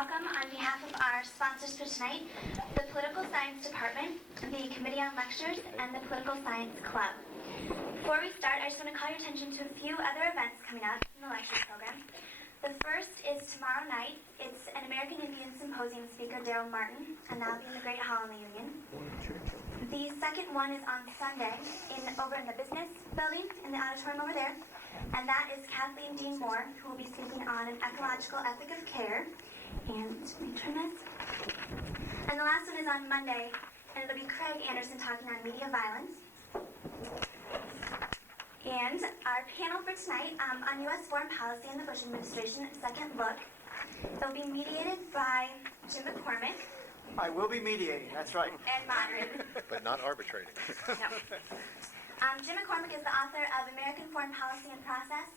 welcome on behalf of our sponsors for tonight, the Political Science Department, the Committee on Lectures, and the Political Science Club. Before we start, I just want to call your attention to a few other events coming up in the lectures program. The first is tomorrow night. It's an American Indian Symposium speaker, Daryl Martin, and that'll be in the Great Hall in the Union. The second one is on Sunday over in the Business Building, in the auditorium over there, and that is Kathleen Dean Moore, who will be speaking on an ecological ethic of care. And let me turn this. And the last one is on Monday, and it'll be Craig Anderson talking on media violence. And our panel for tonight on U.S. foreign policy and the Bush administration, Second Look. It'll be mediated by Jim McCormick. I will be mediating, that's right. And moderated. But not arbitrating. No. Jim McCormick is the author of American Foreign Policy and Process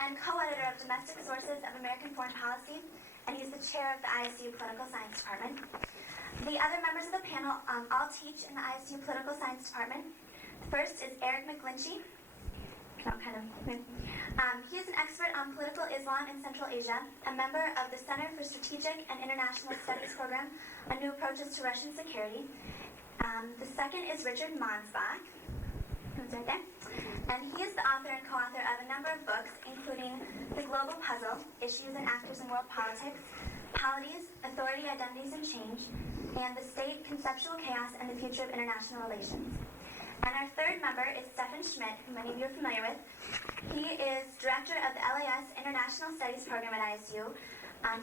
and co-editor of Domestic Sources of American Foreign Policy, and he's the chair of the ISU Political Science Department. The other members of the panel all teach in the ISU Political Science Department. First is Eric McGlinchey. He is an expert on political Islam in Central Asia, a member of the Center for Strategic and International Studies program on new approaches to Russian security. The second is Richard Mansbach, who's right there. And he is the author and co-author of a number of books, including The Global Puzzle, Issues and Actors in World Politics, Polities, Authority, Identities, and Change, and The State, Conceptual Chaos, and the Future of International Relations. And our third member is Stefan Schmidt, who many of you are familiar with. He is director of the LAS International Studies program at ISU.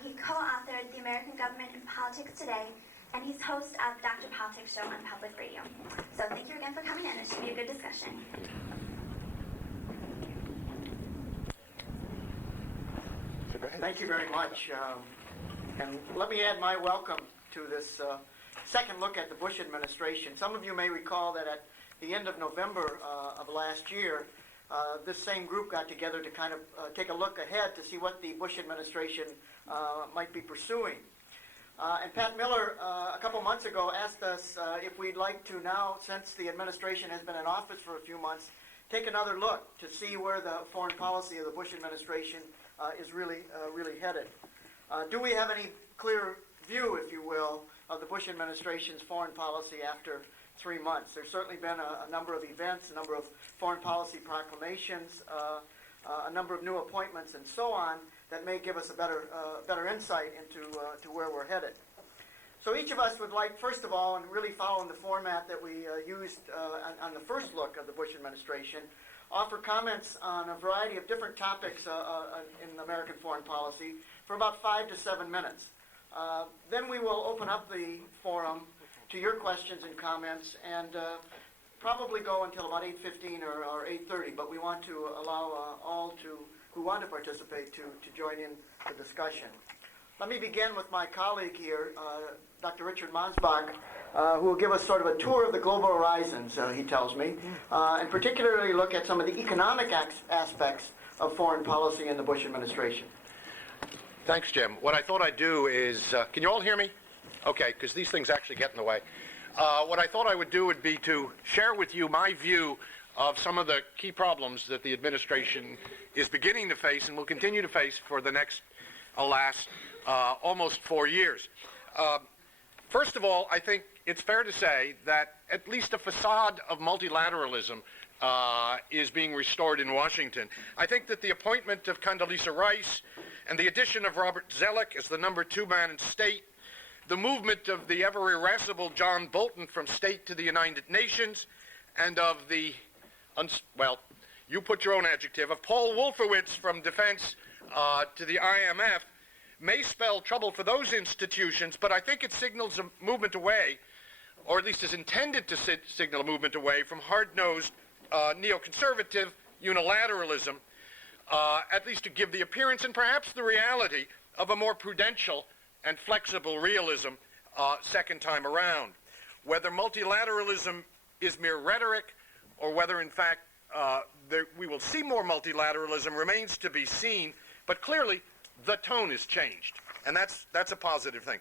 He co-authored The American Government and Politics Today, and he's host of the Dr. Politics Show on public radio. So thank you again for coming in. It should be a good discussion. Thank you very much. And let me add my welcome to this second look at the Bush administration. Some of you may recall that at the end of November of last year, this same group got together to kind of take a look ahead to see what the Bush administration might be pursuing. And Pat Miller, a couple months ago, asked us if we'd like to now, since the administration has been in office for a few months, take another look to see where the foreign policy of the Bush administration is really headed. Do we have any clear view, if you will, of the Bush administration's foreign policy after 3 months? There's certainly been a number of events, a number of foreign policy proclamations, a number of new appointments, and so on, that may give us a better insight into to where we're headed. So each of us would like, first of all, and really following the format that we used on the first look of the Bush administration, offer comments on a variety of different topics in American foreign policy for about 5 to 7 minutes. Then we will open up the forum to your questions and comments, and probably go until about 8:15 or 8:30, but we want to allow all who want to participate to join in the discussion. Let me begin with my colleague here, Dr. Richard Mansbach, who will give us sort of a tour of the global horizons, he tells me, and particularly look at some of the economic aspects of foreign policy in the Bush administration. Thanks, Jim. What I thought I'd do is, can you all hear me? Okay, because these things actually get in the way. What I thought I would do would be to share with you my view of some of the key problems that the administration is beginning to face and will continue to face for the next, alas, almost 4 years. First of all, I think it's fair to say that at least a facade of multilateralism is being restored in Washington. I think that the appointment of Condoleezza Rice and the addition of Robert Zoellick as the #2 man in state, the movement of the ever-irascible John Bolton from state to the United Nations, and of the, well, you put your own adjective, of Paul Wolfowitz from defense to the IMF, may spell trouble for those institutions, but I think it signals a movement away, or at least is intended to signal a movement away from hard-nosed neoconservative unilateralism, at least to give the appearance and perhaps the reality of a more prudential and flexible realism second time around. Whether multilateralism is mere rhetoric or whether, in fact, we will see more multilateralism remains to be seen, but clearly the tone has changed, and that's a positive thing.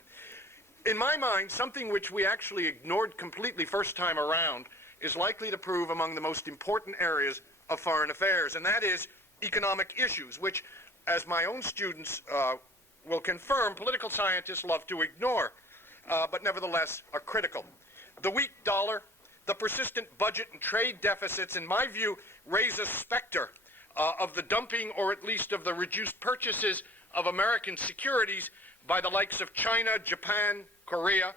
In my mind, something which we actually ignored completely first time around is likely to prove among the most important areas of foreign affairs, and that is economic issues, which, as my own students will confirm political scientists love to ignore, but nevertheless are critical. The weak dollar, the persistent budget and trade deficits, in my view, raise a specter of the dumping, or at least of the reduced purchases of American securities by the likes of China, Japan, Korea.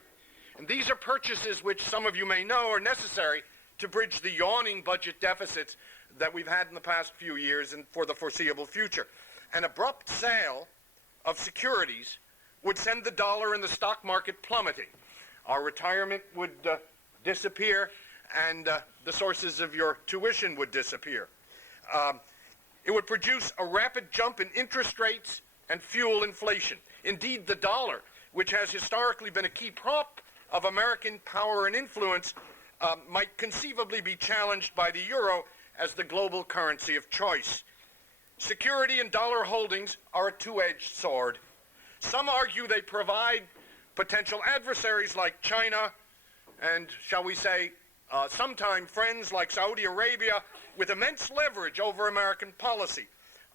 And these are purchases which some of you may know are necessary to bridge the yawning budget deficits that we've had in the past few years and for the foreseeable future. An abrupt sale of securities would send the dollar and the stock market plummeting. Our retirement would disappear, and the sources of your tuition would disappear. It would produce a rapid jump in interest rates and fuel inflation. Indeed, the dollar, which has historically been a key prop of American power and influence, might conceivably be challenged by the euro as the global currency of choice. Security and dollar holdings are a two-edged sword. Some argue they provide potential adversaries like China and, shall we say, sometime friends like Saudi Arabia with immense leverage over American policy.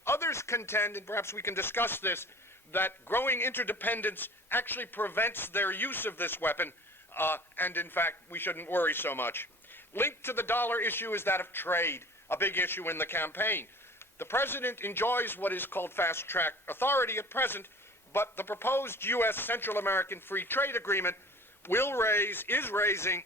Others contend, and perhaps we can discuss this, that growing interdependence actually prevents their use of this weapon, and in fact, we shouldn't worry so much. Linked to the dollar issue is that of trade, a big issue in the campaign. The president enjoys what is called fast-track authority at present, but the proposed U.S. Central American Free Trade Agreement is raising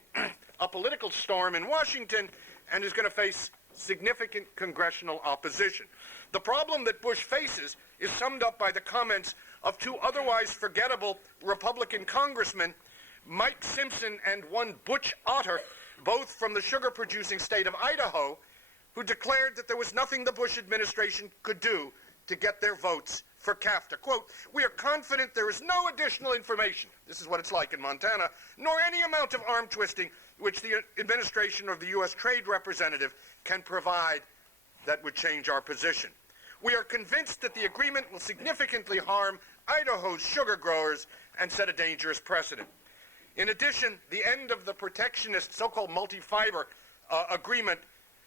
a political storm in Washington and is going to face significant congressional opposition. The problem that Bush faces is summed up by the comments of two otherwise forgettable Republican congressmen, Mike Simpson and one Butch Otter, both from the sugar-producing state of Idaho, who declared that there was nothing the Bush administration could do to get their votes for CAFTA. Quote, "We are confident there is no additional information," this is what it's like in Montana, "nor any amount of arm twisting which the administration or the U.S. Trade Representative can provide that would change our position. We are convinced that the agreement will significantly harm Idaho's sugar growers and set a dangerous precedent. In addition, the end of the protectionist so-called multi-fiber agreement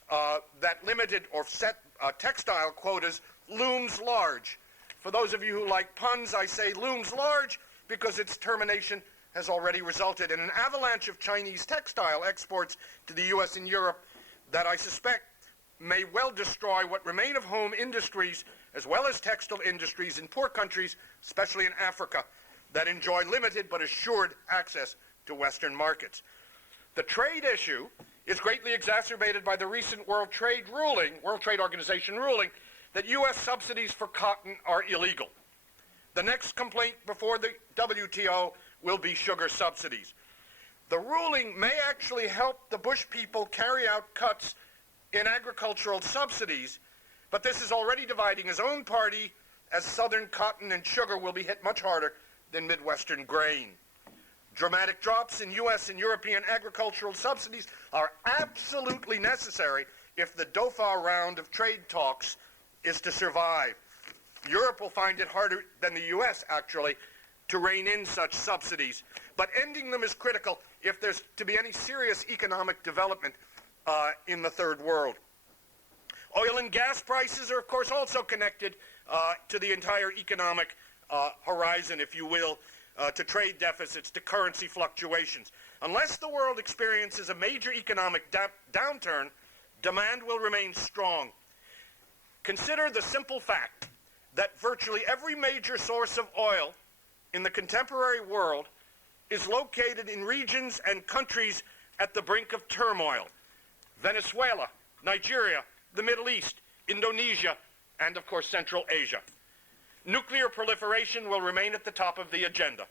that limited or set textile quotas looms large. For those of you who like puns, I say looms large because its termination has already resulted in an avalanche of Chinese textile exports to the U.S. and Europe that I suspect may well destroy what remain of home industries as well as textile industries in poor countries, especially in Africa, that enjoy limited but assured access to Western markets. The trade issue is greatly exacerbated by the recent World Trade Organization ruling that U.S. subsidies for cotton are illegal. The next complaint before the WTO will be sugar subsidies. The ruling may actually help the Bush people carry out cuts in agricultural subsidies, but this is already dividing his own party, as Southern cotton and sugar will be hit much harder than Midwestern grain. Dramatic drops in U.S. and European agricultural subsidies are absolutely necessary if the Doha round of trade talks is to survive. Europe will find it harder than the U.S., actually, to rein in such subsidies. But ending them is critical if there's to be any serious economic development in the third world. Oil and gas prices are, of course, also connected to the entire economic horizon, if you will, to trade deficits, to currency fluctuations. Unless the world experiences a major economic downturn, demand will remain strong. Consider the simple fact that virtually every major source of oil in the contemporary world is located in regions and countries at the brink of turmoil. Venezuela, Nigeria, the Middle East, Indonesia, and of course Central Asia. Nuclear proliferation will remain at the top of the agenda.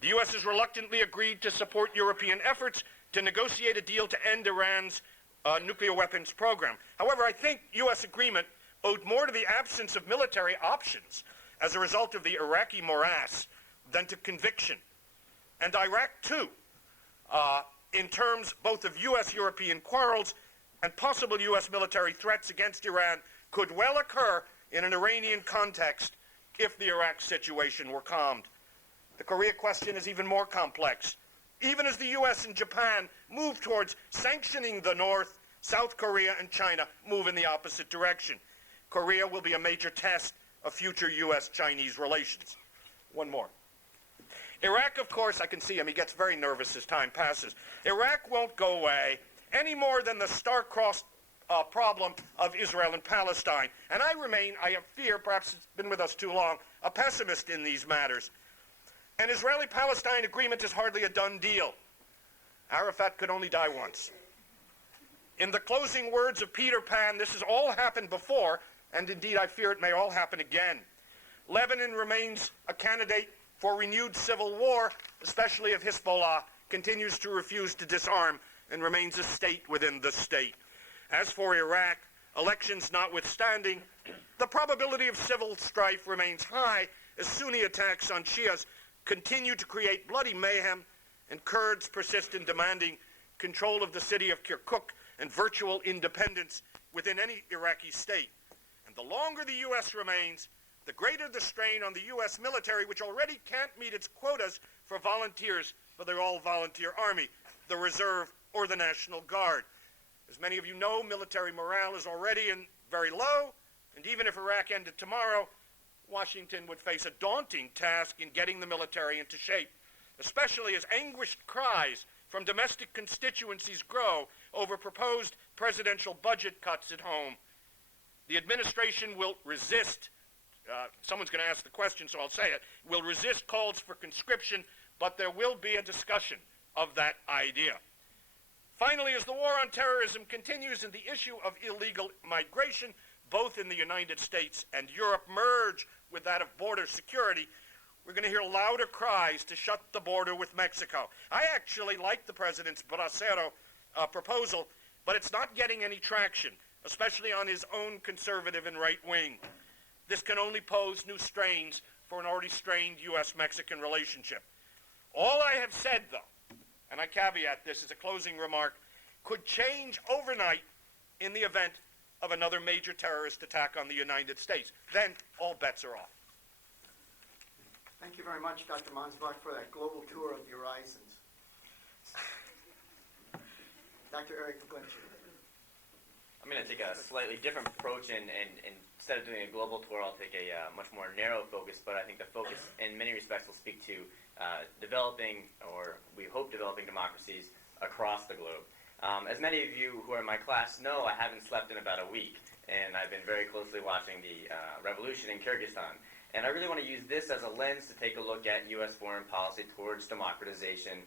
The U.S. has reluctantly agreed to support European efforts to negotiate a deal to end Iran's nuclear weapons program. However, I think U.S. agreement owed more to the absence of military options as a result of the Iraqi morass than to conviction. And Iraq, too, in terms both of U.S.-European quarrels and possible U.S. military threats against Iran, could well occur in an Iranian context if the Iraq situation were calmed. The Korea question is even more complex. Even as the U.S. and Japan move towards sanctioning the North, South Korea and China move in the opposite direction. Korea will be a major test of future U.S.-Chinese relations. One more. Iraq, of course, I can see him. He gets very nervous as time passes. Iraq won't go away any more than the star-crossed problem of Israel and Palestine. And I have fear, perhaps it's been with us too long, a pessimist in these matters. An Israeli-Palestine agreement is hardly a done deal. Arafat could only die once. In the closing words of Peter Pan, this has all happened before, and indeed I fear it may all happen again. Lebanon remains a candidate for renewed civil war, especially if Hezbollah continues to refuse to disarm and remains a state within the state. As for Iraq, elections notwithstanding, the probability of civil strife remains high as Sunni attacks on Shias continue to create bloody mayhem and Kurds persist in demanding control of the city of Kirkuk and virtual independence within any Iraqi state. And the longer the U.S. remains, the greater the strain on the U.S. military, which already can't meet its quotas for volunteers for the all-volunteer army, the reserve, or the National Guard. As many of you know, military morale is already very low, and even if Iraq ended tomorrow, Washington would face a daunting task in getting the military into shape, especially as anguished cries from domestic constituencies grow over proposed presidential budget cuts at home. The administration will resist, someone's going to ask the question, so I'll say it, will resist calls for conscription, but there will be a discussion of that idea. Finally, as the war on terrorism continues and the issue of illegal migration, both in the United States and Europe, merge with that of border security, we're going to hear louder cries to shut the border with Mexico. I actually like the President's Bracero proposal, but it's not getting any traction, especially on his own conservative and right wing. This can only pose new strains for an already strained U.S.-Mexican relationship. All I have said, though, and I caveat this as a closing remark, could change overnight in the event of another major terrorist attack on the United States. Then all bets are off. Thank you very much, Dr. Mansbach, for that global tour of the horizons. Dr. Eric Glencher. I'm going to take a slightly different approach, and instead of doing a global tour, I'll take a much more narrow focus, but I think the focus in many respects will speak to developing, or we hope developing, democracies across the globe. As many of you who are in my class know, I haven't slept in about a week, and I've been very closely watching the revolution in Kyrgyzstan. And I really want to use this as a lens to take a look at U.S. foreign policy towards democratization,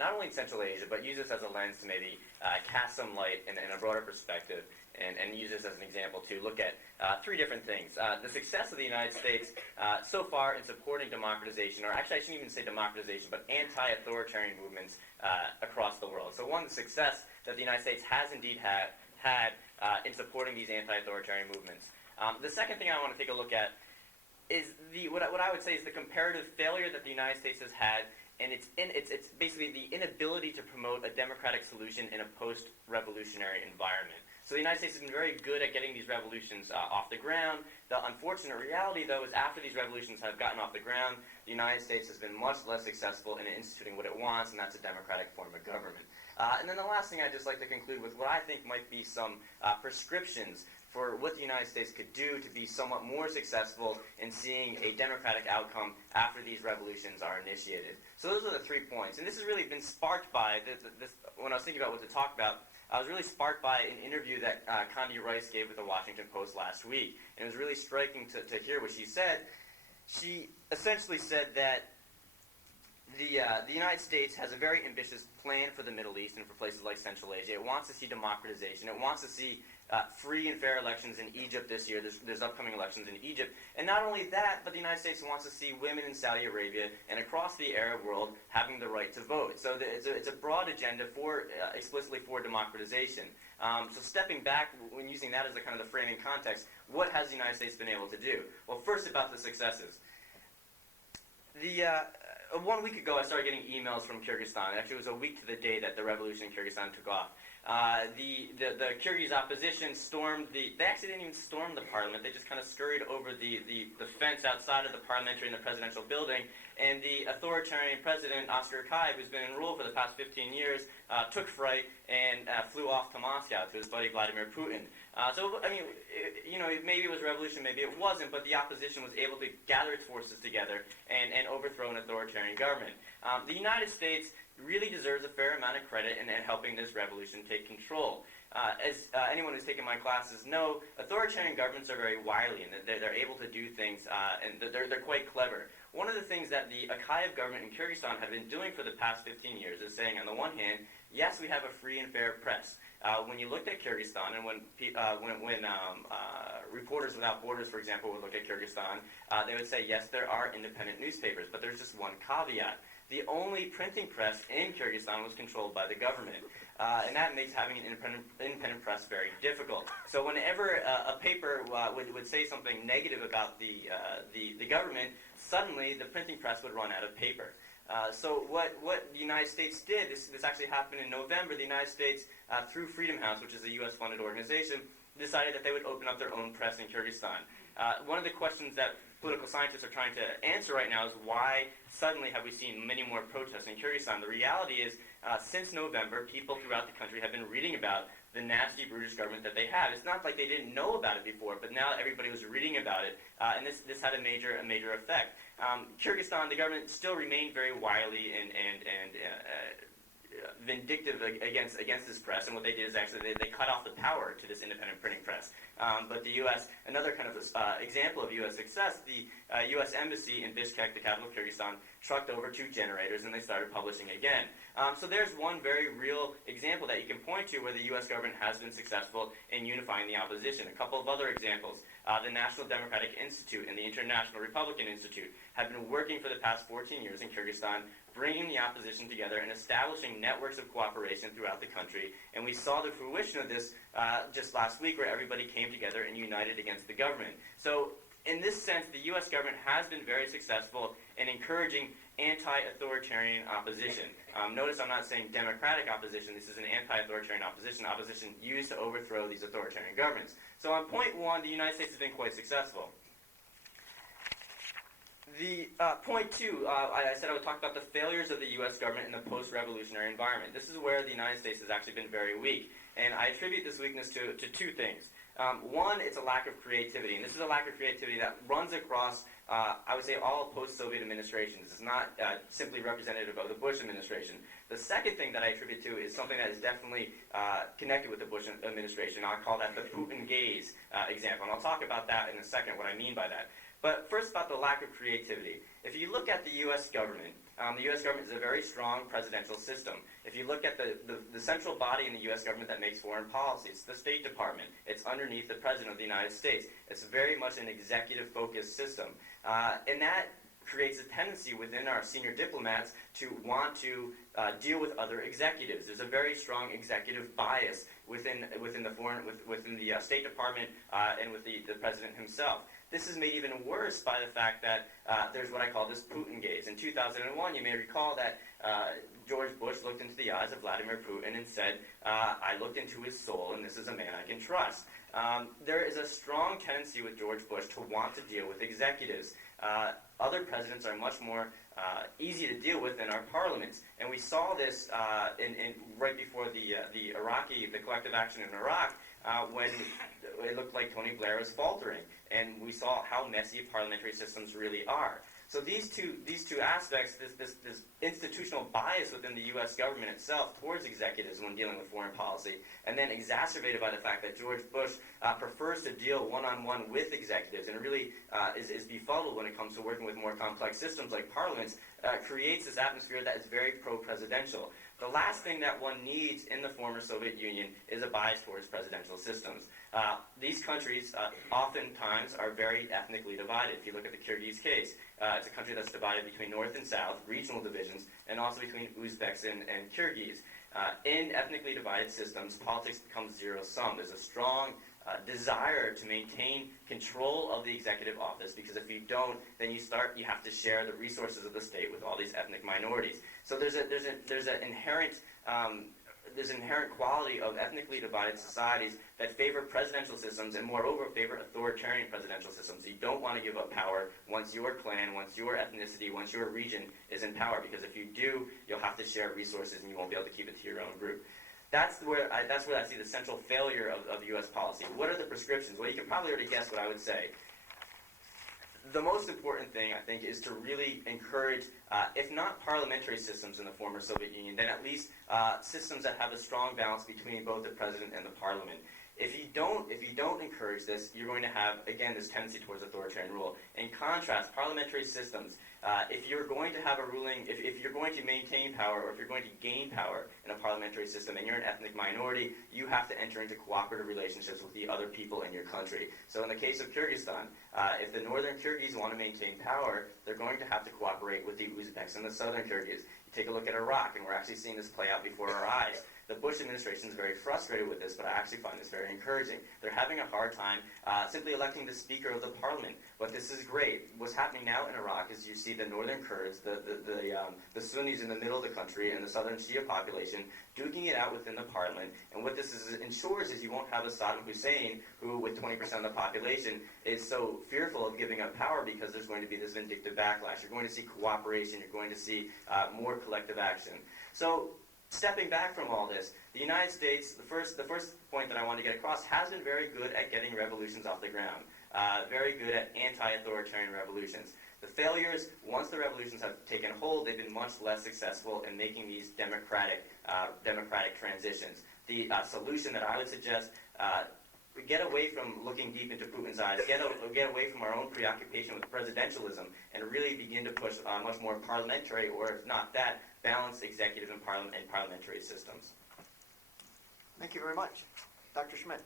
not only in Central Asia, but use this as a lens to maybe cast some light in a broader perspective, and use this as an example to look at three different things. The success of the United States so far in supporting democratization, or actually I shouldn't even say democratization, but anti-authoritarian movements across the world. So one, the success that the United States has indeed had in supporting these anti-authoritarian movements. The second thing I want to take a look at is what I would say is the comparative failure that the United States has had, and it's basically the inability to promote a democratic solution in a post-revolutionary environment. So the United States has been very good at getting these revolutions off the ground. The unfortunate reality, though, is after these revolutions have gotten off the ground, the United States has been much less successful in instituting what it wants, and that's a democratic form of government. And then the last thing I'd just like to conclude with what I think might be some prescriptions for what the United States could do to be somewhat more successful in seeing a democratic outcome after these revolutions are initiated. So those are the 3 points. And this has really been sparked by, when I was thinking about what to talk about, I was really sparked by an interview that Condi Rice gave with the Washington Post last week. And it was really striking to hear what she said. She essentially said that the United States has a very ambitious plan for the Middle East and for places like Central Asia. It wants to see democratization. It wants to see free and fair elections in Egypt this year. There's upcoming elections in Egypt. And not only that, but the United States wants to see women in Saudi Arabia and across the Arab world having the right to vote. So it's a broad agenda explicitly for democratization. So stepping back, when using that as the kind of the framing context, what has the United States been able to do? Well, first about the successes. 1 week ago, I started getting emails from Kyrgyzstan. Actually, it was a week to the day that the revolution in Kyrgyzstan took off. The Kyrgyz opposition stormed they actually didn't even storm the parliament. They just kind of scurried over the fence outside of the parliamentary and the presidential building. And the authoritarian president, Oscar Akayev, who's been in rule for the past 15 years, took fright and flew off to Moscow to his buddy Vladimir Putin. So, I mean, maybe it was a revolution, maybe it wasn't, but the opposition was able to gather its forces together and overthrow an authoritarian government. The United States really deserves a fair amount of credit in helping this revolution take control. As anyone who's taken my classes know, authoritarian governments are very wily, and they're able to do things, and they're quite clever. One of the things that the Akayev government in Kyrgyzstan have been doing for the past 15 years is saying, on the one hand, yes, we have a free and fair press. When you looked at Kyrgyzstan, and when Reporters Without Borders, for example, would look at Kyrgyzstan, they would say, yes, there are independent newspapers, but there's just one caveat. The only printing press in Kyrgyzstan was controlled by the government. And that makes having an independent press very difficult. So whenever a paper would say something negative about the government, suddenly the printing press would run out of paper. So what the United States did, this actually happened in November, the United States, through Freedom House, which is a U.S.-funded organization, decided that they would open up their own press in Kyrgyzstan. One of the questions that political scientists are trying to answer right now is why suddenly have we seen many more protests in Kyrgyzstan? The reality is, since November, people throughout the country have been reading about the nasty, brutish government that they have. It's not like they didn't know about it before, but now everybody was reading about it, and this had a major effect. Kyrgyzstan, the government still remained very wily and vindictive against this press, and what they did is actually they cut off the power to this independent printing press. But the U.S., another kind of example of U.S. success, the U.S. Embassy in Bishkek, the capital of Kyrgyzstan, trucked over 2 generators and they started publishing again. So there's one very real example that you can point to where the U.S. government has been successful in unifying the opposition. A couple of other examples. The National Democratic Institute and the International Republican Institute have been working for the past 14 years in Kyrgyzstan, bringing the opposition together and establishing networks of cooperation throughout the country. And we saw the fruition of this just last week, where everybody came together and united against the government. So in this sense, the U.S. government has been very successful in encouraging anti-authoritarian opposition. Notice I'm not saying democratic opposition. This is an anti-authoritarian opposition used to overthrow these authoritarian governments. So on point 1, the United States has been quite successful. The point 2, I said I would talk about the failures of the U.S. government in the post-revolutionary environment. This is where the United States has actually been very weak. And I attribute this weakness to 2 things. One, it's a lack of creativity. And this is a lack of creativity that runs across, I would say, all post-Soviet administrations. It's not simply representative of the Bush administration. The second thing that I attribute to is something that is definitely connected with the Bush administration. I'll call that the Putin gaze example. And I'll talk about that in a second, what I mean by that. But first, about the lack of creativity. If you look at the U.S. government is a very strong presidential system. If you look at the central body in the U.S. government that makes foreign policy, it's the State Department. It's underneath the President of the United States. It's very much an executive-focused system. And that creates a tendency within our senior diplomats to want to deal with other executives. There's a very strong executive bias within the State Department and with the President himself. This is made even worse by the fact that there's what I call this Putin gaze. In 2001, you may recall that George Bush looked into the eyes of Vladimir Putin and said, I looked into his soul, and this is a man I can trust. There is a strong tendency with George Bush to want to deal with executives. Other presidents are much more easy to deal with than our parliaments. And we saw this right before the collective action in Iraq, when it looked like Tony Blair was faltering. And we saw how messy parliamentary systems really are. So these two aspects, this institutional bias within the U.S. government itself towards executives when dealing with foreign policy, and then exacerbated by the fact that George Bush prefers to deal one-on-one with executives and really is befuddled when it comes to working with more complex systems like parliaments, creates this atmosphere that is very pro-presidential. The last thing that one needs in the former Soviet Union is a bias towards presidential systems. These countries oftentimes are very ethnically divided. If you look at the Kyrgyz case, it's a country that's divided between north and south, regional divisions, and also between Uzbeks and Kyrgyz. In ethnically divided systems, politics becomes zero-sum. There's a strong desire to maintain control of the executive office, because if you don't, then you have to share the resources of the state with all these ethnic minorities. So there's an inherent quality of ethnically divided societies that favor presidential systems and moreover favor authoritarian presidential systems. You don't want to give up power once your clan, once your ethnicity, once your region is in power, because if you do, you'll have to share resources and you won't be able to keep it to your own group. That's where I see the central failure of U.S. policy. What are the prescriptions? Well, you can probably already guess what I would say. The most important thing, I think, is to really encourage, if not parliamentary systems in the former Soviet Union, then at least systems that have a strong balance between both the president and the parliament. If you don't encourage this, you're going to have, again, this tendency towards authoritarian rule. In contrast, parliamentary systems, if you're going to have a ruling, if you're going to maintain power, or if you're going to gain power in a parliamentary system and you're an ethnic minority, you have to enter into cooperative relationships with the other people in your country. So in the case of Kyrgyzstan, if the northern Kyrgyz want to maintain power, they're going to have to cooperate with the Uzbeks and the southern Kyrgyz. You take a look at Iraq, and we're actually seeing this play out before our eyes. The Bush administration is very frustrated with this, but I actually find this very encouraging. They're having a hard time simply electing the Speaker of the Parliament, but this is great. What's happening now in Iraq is you see the northern Kurds, the Sunnis in the middle of the country, and the southern Shia population duking it out within the parliament. And what this ensures is you won't have a Saddam Hussein who, with 20% of the population, is so fearful of giving up power because there's going to be this vindictive backlash. You're going to see cooperation. You're going to see more collective action. So, stepping back from all this, the United States, the first point that I want to get across, has been very good at getting revolutions off the ground, very good at anti-authoritarian revolutions. The failures, once the revolutions have taken hold, they've been much less successful in making these democratic transitions. The solution that I would suggest, get away from looking deep into Putin's eyes, get away from our own preoccupation with presidentialism, and really begin to push much more parliamentary, or if not that, balanced executive and parliamentary systems. Thank you very much. Dr. Schmidt.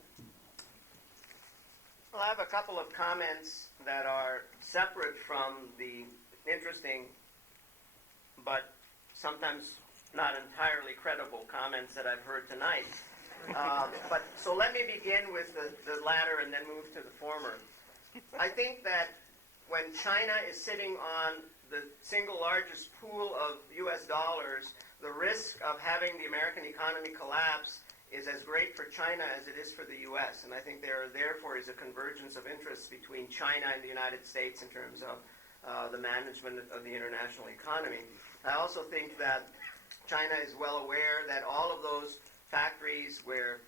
Well, I have a couple of comments that are separate from the interesting but sometimes not entirely credible comments that I've heard tonight. So let me begin with the latter and then move to the former. I think that when China is sitting on the single largest pool of US dollars, the risk of having the American economy collapse is as great for China as it is for the US. And I think there therefore is a convergence of interests between China and the United States in terms of the management of the international economy. I also think that China is well aware that all of those factories where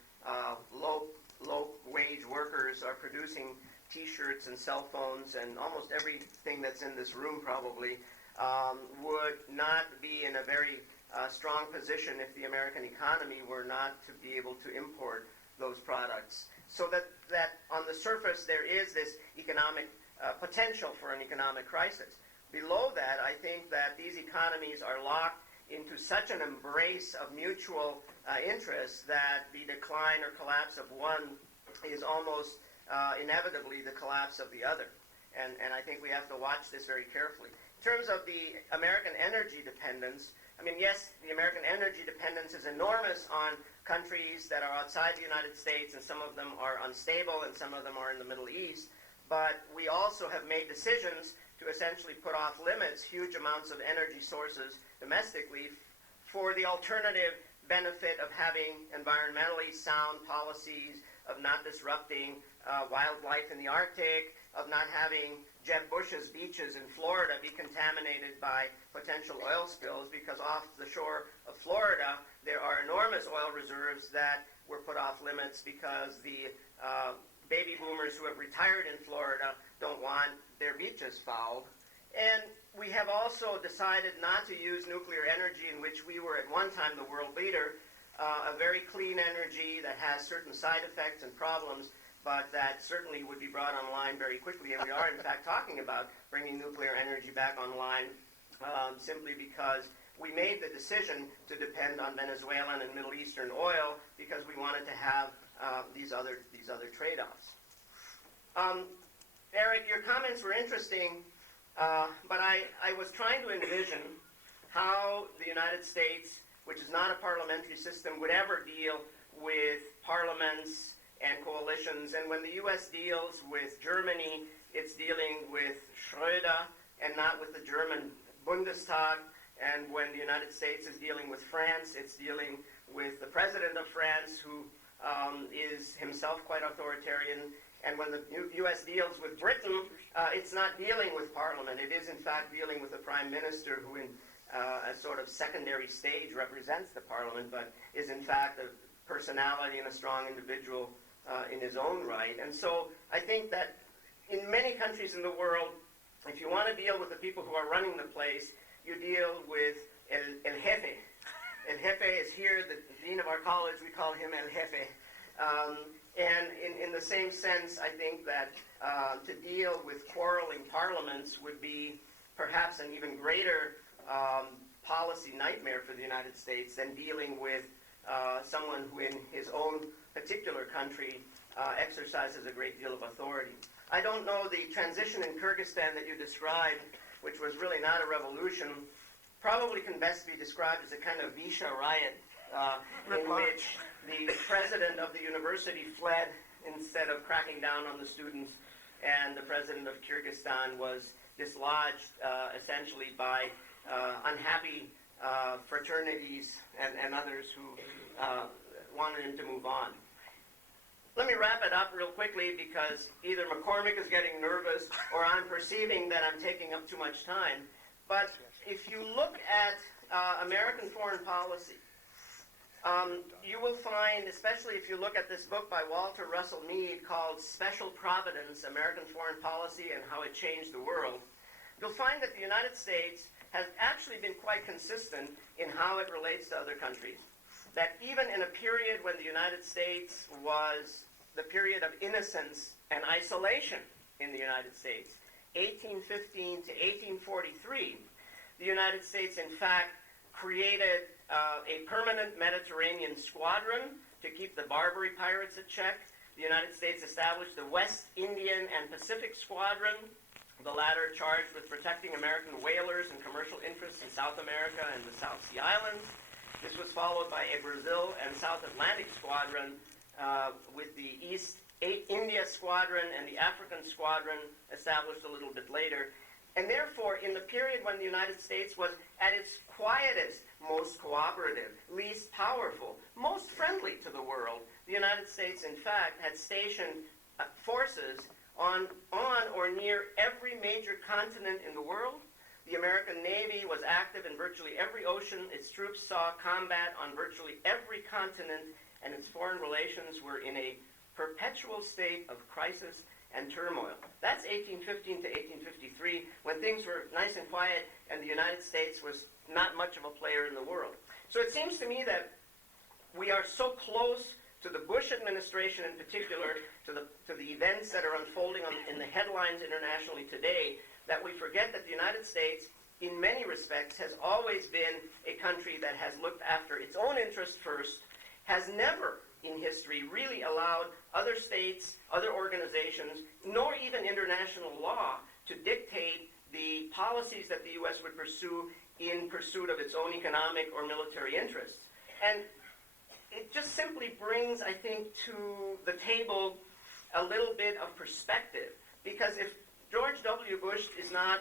low-wage workers are producing T-shirts and cell phones and almost everything that's in this room probably would not be in a very strong position if the American economy were not to be able to import those products. So that on the surface there is this economic potential for an economic crisis. Below that, I think that these economies are locked into such an embrace of mutual interests that the decline or collapse of one is almost inevitably the collapse of the other. And I think we have to watch this very carefully. In terms of the American energy dependence, I mean, yes, the American energy dependence is enormous on countries that are outside the United States, and some of them are unstable, and some of them are in the Middle East. But we also have made decisions to essentially put off limits huge amounts of energy sources domestically for the alternative benefit of having environmentally sound policies, of not disrupting wildlife in the Arctic, of not having Jeb Bush's beaches in Florida be contaminated by potential oil spills, because off the shore of Florida there are enormous oil reserves that were put off limits because the baby boomers who have retired in Florida don't want their beaches fouled. And we have also decided not to use nuclear energy, in which we were at one time the world leader, a very clean energy that has certain side effects and problems, but that certainly would be brought online very quickly. And we are, in fact, talking about bringing nuclear energy back online simply because we made the decision to depend on Venezuelan and Middle Eastern oil because we wanted to have these other trade-offs. Eric, your comments were interesting, but I was trying to envision how the United States, which is not a parliamentary system, would ever deal with parliaments and coalitions. And when the U.S. deals with Germany, it's dealing with Schröder and not with the German Bundestag. And when the United States is dealing with France, it's dealing with the president of France, who is himself quite authoritarian. And when the U.S. deals with Britain, it's not dealing with Parliament. It is, in fact, dealing with the Prime Minister, who in a sort of secondary stage represents the Parliament, but is, in fact, personality and a strong individual in his own right. And so I think that in many countries in the world, if you want to deal with the people who are running the place, you deal with el jefe. El jefe is here, the dean of our college, we call him el jefe. And in the same sense, I think that to deal with quarreling parliaments would be perhaps an even greater policy nightmare for the United States than dealing with someone who in his own particular country exercises a great deal of authority. I don't know the transition in Kyrgyzstan that you described, which was really not a revolution, probably can best be described as a kind of Visha riot in which the president of the university fled instead of cracking down on the students, and the president of Kyrgyzstan was dislodged essentially by unhappy fraternities and others who wanted him to move on. Let me wrap it up real quickly because either McCormick is getting nervous or I'm perceiving that I'm taking up too much time. But if you look at American foreign policy, you will find, especially if you look at this book by Walter Russell Mead called Special Providence, American Foreign Policy and How It Changed the World, you'll find that the United States has actually been quite consistent in how it relates to other countries. That even in a period when the United States was the period of innocence and isolation in the United States, 1815 to 1843, the United States, in fact, created a permanent Mediterranean squadron to keep the Barbary pirates at check. The United States established the West Indian and Pacific Squadron, the latter charged with protecting American whalers and commercial interests in South America and the South Sea Islands. This was followed by a Brazil and South Atlantic Squadron with the East India Squadron and the African Squadron established a little bit later. And therefore, in the period when the United States was at its quietest, most cooperative, least powerful, most friendly to the world, the United States, in fact, had stationed forces on or near every major continent in the world. The American Navy was active in virtually every ocean. Its troops saw combat on virtually every continent, and its foreign relations were in a perpetual state of crisis and turmoil. That's 1815 to 1853, when things were nice and quiet and the United States was not much of a player in the world. So it seems to me that we are so close to the Bush administration in particular, to the events that are unfolding in the headlines internationally today, that we forget that the United States, in many respects, has always been a country that has looked after its own interest first, has never in history really allowed other states, other organizations, nor even international law to dictate the policies that the U.S. would pursue in pursuit of its own economic or military interests. And it just simply brings, I think, to the table a little bit of perspective. Because if George W. Bush is not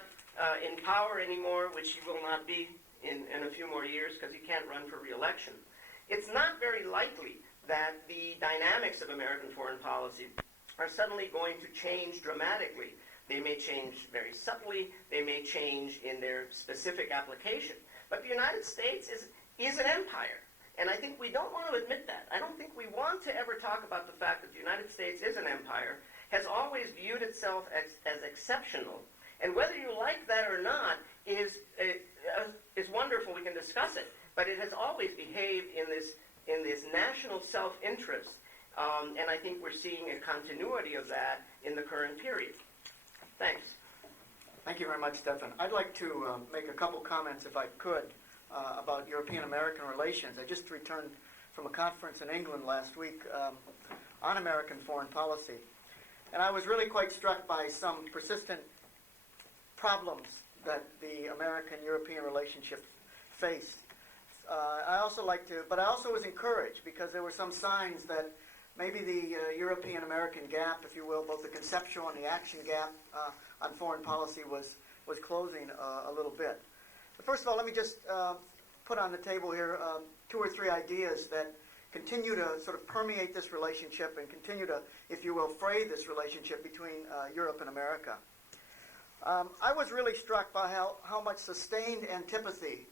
in power anymore, which he will not be in a few more years because he can't run for re-election, it's not very likely that the dynamics of American foreign policy are suddenly going to change dramatically. They may change very subtly, they may change in their specific application. But the United States is an empire. And I think we don't want to admit that. I don't think we want to ever talk about the fact that the United States is an empire, has always viewed itself as exceptional. And whether you like that or not is wonderful, we can discuss it. But it has always behaved in this national self-interest. And I think we're seeing a continuity of that in the current period. Thanks. Thank you very much, Stefan. I'd like to make a couple comments, if I could, about European-American relations. I just returned from a conference in England last week on American foreign policy. And I was really quite struck by some persistent problems that the American-European relationship faced. I also was encouraged because there were some signs that maybe the European-American gap, if you will, both the conceptual and the action gap on foreign policy was closing a little bit. But first of all, let me just put on the table here 2 or 3 ideas that continue to sort of permeate this relationship and continue to, if you will, fray this relationship between Europe and America. I was really struck by how much sustained antipathy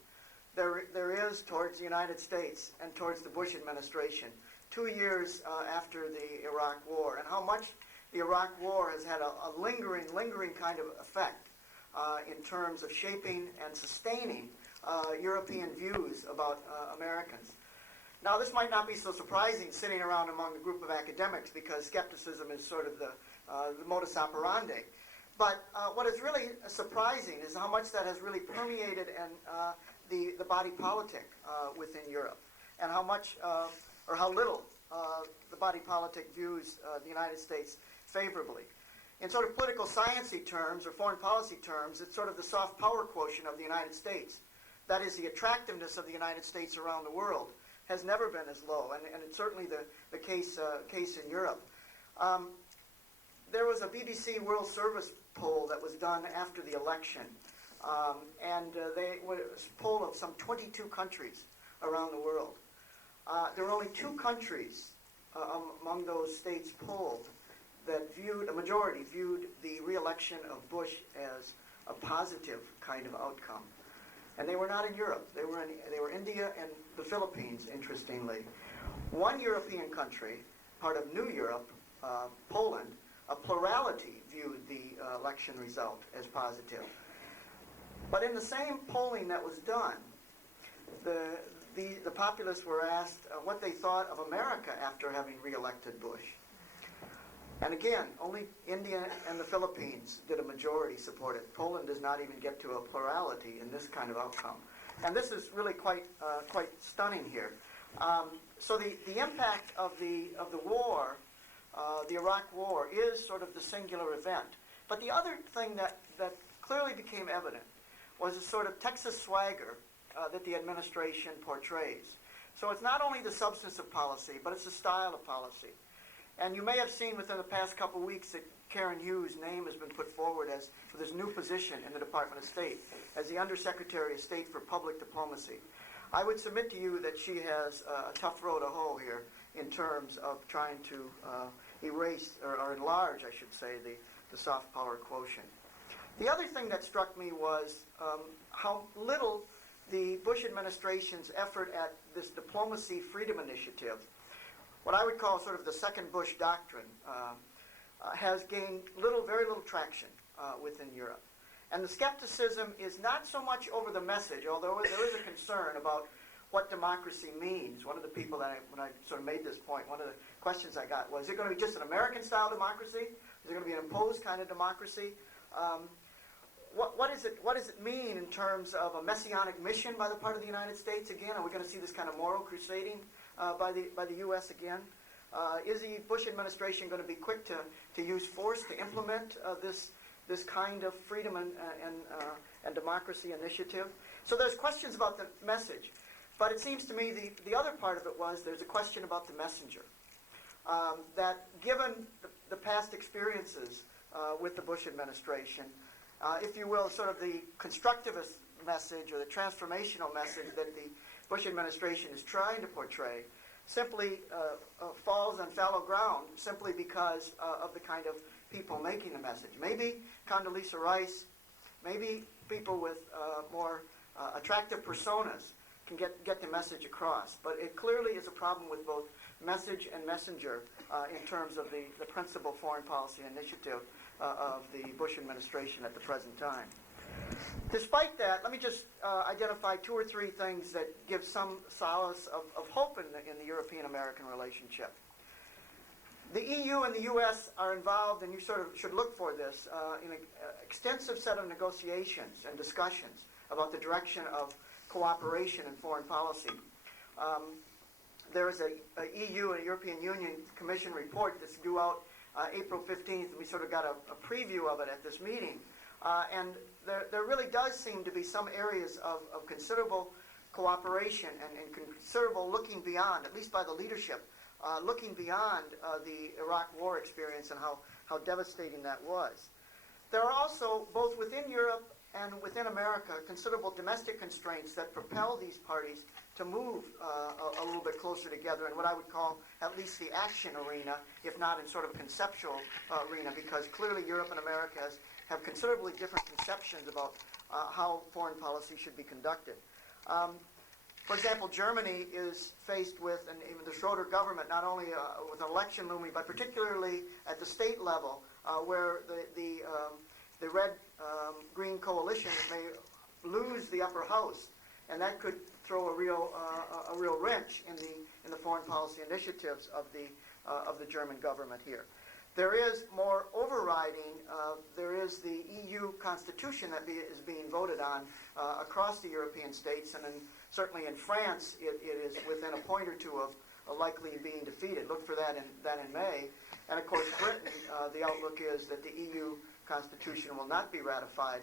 there is towards the United States and towards the Bush administration. 2 years after the Iraq War, and how much the Iraq War has had a lingering kind of effect in terms of shaping and sustaining European views about Americans. Now, this might not be so surprising sitting around among a group of academics, because skepticism is sort of the modus operandi. But what is really surprising is how much that has really permeated the body politic within Europe, and how much or how little the body politic views the United States favorably. In sort of political sciencey terms or foreign policy terms, it's sort of the soft power quotient of the United States. That is, the attractiveness of the United States around the world has never been as low, and it's certainly the case in Europe. There was a BBC World Service poll that was done after the election, and they was a poll of some 22 countries around the world. There were only 2 countries among those states polled that a majority viewed the re-election of Bush as a positive kind of outcome. And they were not in Europe. They were India and the Philippines, interestingly. One European country, part of New Europe, Poland, a plurality viewed the election result as positive. But in the same polling that was done, the populace were asked what they thought of America after having re-elected Bush. And again, only India and the Philippines did a majority support it. Poland does not even get to a plurality in this kind of outcome. And this is really quite stunning here. So the impact of the war, the Iraq War, is sort of the singular event. But the other thing that clearly became evident was a sort of Texas swagger that the administration portrays. So it's not only the substance of policy, but it's the style of policy. And you may have seen within the past couple of weeks that Karen Hughes' name has been put forward for this new position in the Department of State as the Undersecretary of State for Public Diplomacy. I would submit to you that she has a tough row to hoe here in terms of trying to erase, or enlarge, I should say, the soft power quotient. The other thing that struck me was how little the Bush administration's effort at this diplomacy freedom initiative, what I would call sort of the second Bush doctrine, has gained very little traction within Europe. And the skepticism is not so much over the message, although there is a concern about what democracy means. One of the people when I sort of made this point, one of the questions I got was, is it going to be just an American-style democracy? Is it going to be an imposed kind of democracy? What does it mean in terms of a messianic mission by the part of the United States again? Are we going to see this kind of moral crusading by the U.S. again? Is the Bush administration going to be quick to use force to implement this kind of freedom and democracy initiative? So there's questions about the message. But it seems to me the other part of it was there's a question about the messenger. That given the past experiences with the Bush administration, if you will, sort of the constructivist message or the transformational message that the Bush administration is trying to portray simply falls on fallow ground simply because of the kind of people making the message. Maybe Condoleezza Rice, maybe people with more attractive personas can get the message across. But it clearly is a problem with both message and messenger in terms of the principal foreign policy initiative of the Bush administration at the present time. Despite that, let me just identify 2 or 3 things that give some solace of hope in the European-American relationship. The EU and the U.S. are involved, and you sort of should look for this, in an extensive set of negotiations and discussions about the direction of cooperation in foreign policy. There is a EU and European Union Commission report that's due out April 15th, and we sort of got a preview of it at this meeting. And there really does seem to be some areas of considerable cooperation and considerable looking beyond, at least by the leadership, looking beyond the Iraq War experience and how devastating that was. There are also, both within Europe and within America, considerable domestic constraints that propel these parties to move a little bit closer together in what I would call at least the action arena, if not in sort of a conceptual arena, because clearly Europe and America have considerably different conceptions about how foreign policy should be conducted. For example, Germany is faced with, and even the Schroeder government, not only with an election looming, but particularly at the state level, where the red-green coalition may lose the upper house, and that could throw a real wrench in the foreign policy initiatives of the German government here. There is more overriding. There is the EU constitution that is being voted on across the European states, and certainly in France, it is within a point or two of likely being defeated. Look for that in May. And of course, Britain, the outlook is that the EU constitution will not be ratified.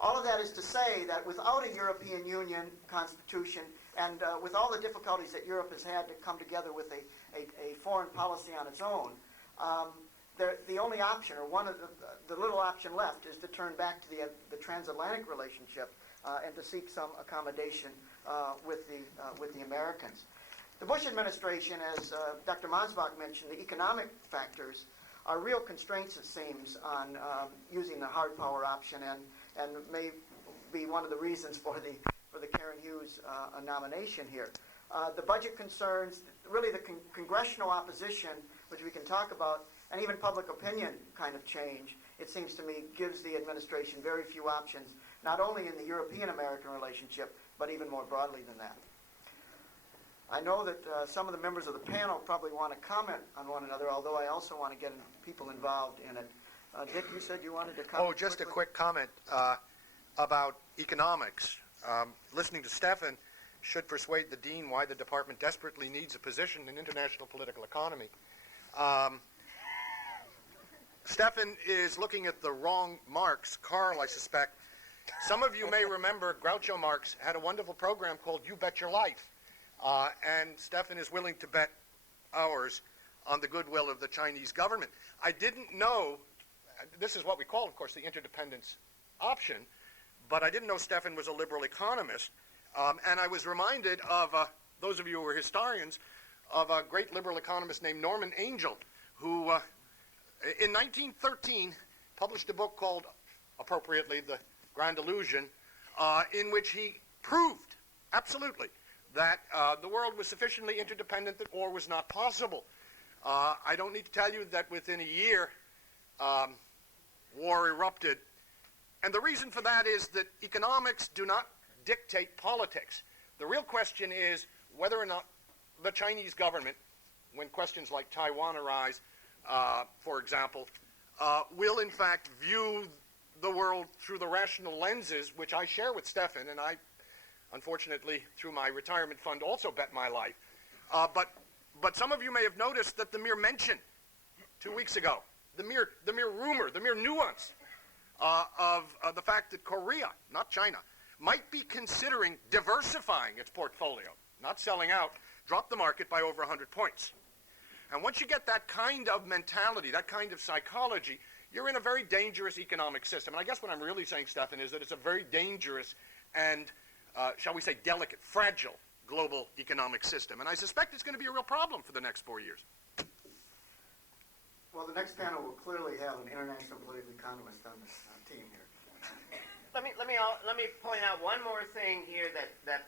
All of that is to say that without a European Union constitution, and with all the difficulties that Europe has had to come together with a foreign policy on its own, the only option, or one of the little option left, is to turn back to the transatlantic relationship and to seek some accommodation with the Americans. The Bush administration, as Dr. Mansbach mentioned, the economic factors are real constraints, it seems, on using the hard power option, and may be one of the reasons for the Karen Hughes nomination here. The budget concerns, really the congressional opposition, which we can talk about, and even public opinion kind of change, it seems to me, gives the administration very few options, not only in the European-American relationship, but even more broadly than that. I know that some of the members of the panel probably want to comment on one another, although I also want to get people involved in it. Dick, you said you wanted to comment? Oh, just quickly? a quick comment about economics. Listening to Stefan should persuade the dean why the department desperately needs a position in international political economy. Stefan is looking at the wrong Marx. Carl, I suspect. Some of you may remember Groucho Marx had a wonderful program called You Bet Your Life. And Stefan is willing to bet ours on the goodwill of the Chinese government. I didn't know, this is what we call, of course, the interdependence option, but I didn't know Stefan was a liberal economist. And I was reminded of, those of you who are historians, of a great liberal economist named Norman Angell, who in 1913 published a book called, appropriately, The Grand Illusion, in which he proved, absolutely, that the world was sufficiently interdependent that war was not possible. I don't need to tell you that within a year, war erupted. And the reason for that is that economics do not dictate politics. The real question is whether or not the Chinese government, when questions like Taiwan arise, for example, will in fact view the world through the rational lenses, which I share with Stefan, and I, unfortunately, through my retirement fund, also bet my life. But some of you may have noticed that the mere mention 2 weeks ago, the mere rumor, the mere nuance of the fact that Korea, not China, might be considering diversifying its portfolio, not selling out, dropped the market by over 100 points. And once you get that kind of mentality, that kind of psychology, you're in a very dangerous economic system. And I guess what I'm really saying, Stefan, is that it's a very dangerous and, shall we say, delicate, fragile global economic system. And I suspect it's going to be a real problem for the next 4 years. Well, the next panel will clearly have an international political economist on this team here. Let me point out one more thing here that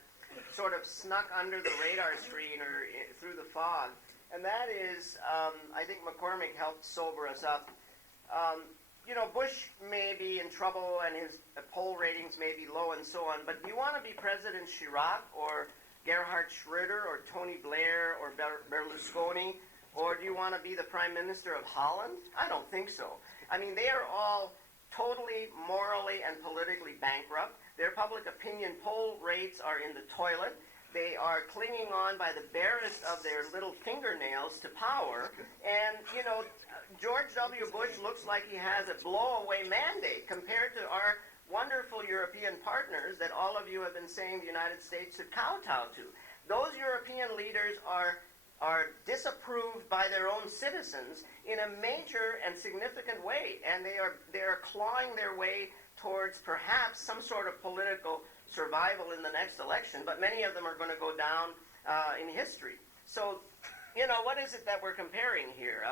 sort of snuck under the radar screen or through the fog, and that is, I think McCormick helped sober us up. You know, Bush may be in trouble and his poll ratings may be low and so on, but do you want to be President Chirac or Gerhard Schröder or Tony Blair or Berlusconi, or do you want to be the Prime Minister of Holland? I don't think so. I mean, they are all totally morally and politically bankrupt. Their public opinion poll rates are in the toilet. They are clinging on by the barest of their little fingernails to power. And, you know, George W. Bush looks like he has a blow-away mandate compared to our wonderful European partners that all of you have been saying the United States should kowtow to. Those European leaders are disapproved by their own citizens in a major and significant way, and they are clawing their way towards perhaps some sort of political survival in the next election, but many of them are going to go down in history. So what is it that we're comparing here?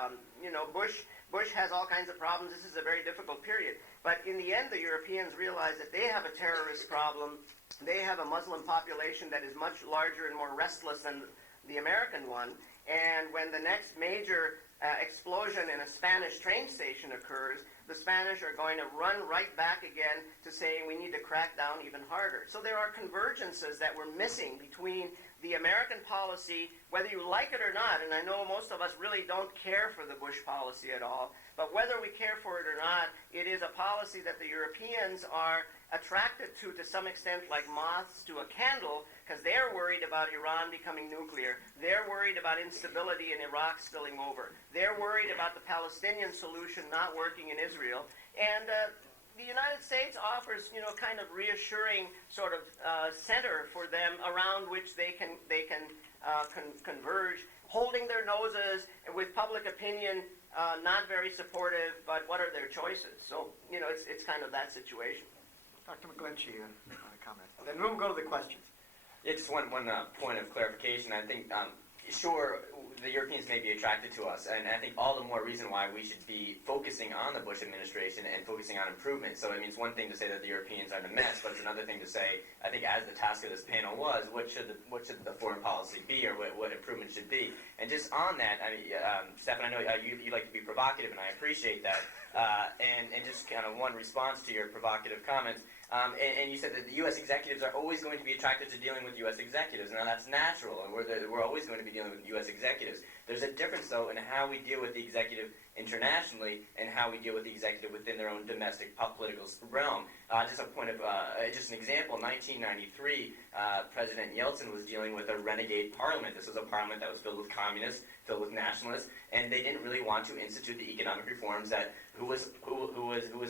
Bush has all kinds of problems. This is a very difficult period. But in the end, the Europeans realize that they have a terrorist problem. They have a Muslim population that is much larger and more restless than the American one. And when the next major explosion in a Spanish train station occurs, the Spanish are going to run right back again to saying we need to crack down even harder. So there are convergences that we're missing between the American policy, whether you like it or not, and I know most of us really don't care for the Bush policy at all, but whether we care for it or not, it is a policy that the Europeans are attracted to some extent like moths to a candle, because they're worried about Iran becoming nuclear. They're worried about instability in Iraq spilling over. They're worried about the Palestinian solution not working in Israel. And the United States offers, kind of reassuring sort of center for them around which they can converge, holding their noses with public opinion not very supportive, but what are their choices? So, it's kind of that situation. Dr. McGlinchey, a comment. Then we'll go to the questions. Yeah, just one point of clarification. I think, sure, the Europeans may be attracted to us, and I think all the more reason why we should be focusing on the Bush administration and focusing on improvement. So, I mean, it's one thing to say that the Europeans are in a mess, but it's another thing to say, I think, as the task of this panel was, what should the foreign policy be, or what improvement should be. And just on that, I mean, Stefan, I know you like to be provocative, and I appreciate that. And just kind of one response to your provocative comments. And you said that the U.S. executives are always going to be attracted to dealing with U.S. executives. Now, that's natural, and we're always going to be dealing with U.S. executives. There's a difference, though, in how we deal with the executive internationally and how we deal with the executive within their own domestic political realm. Just a point of, just an example, 1993, President Yeltsin was dealing with a renegade parliament. This was a parliament that was filled with communists, filled with nationalists, and they didn't really want to institute the economic reforms that who was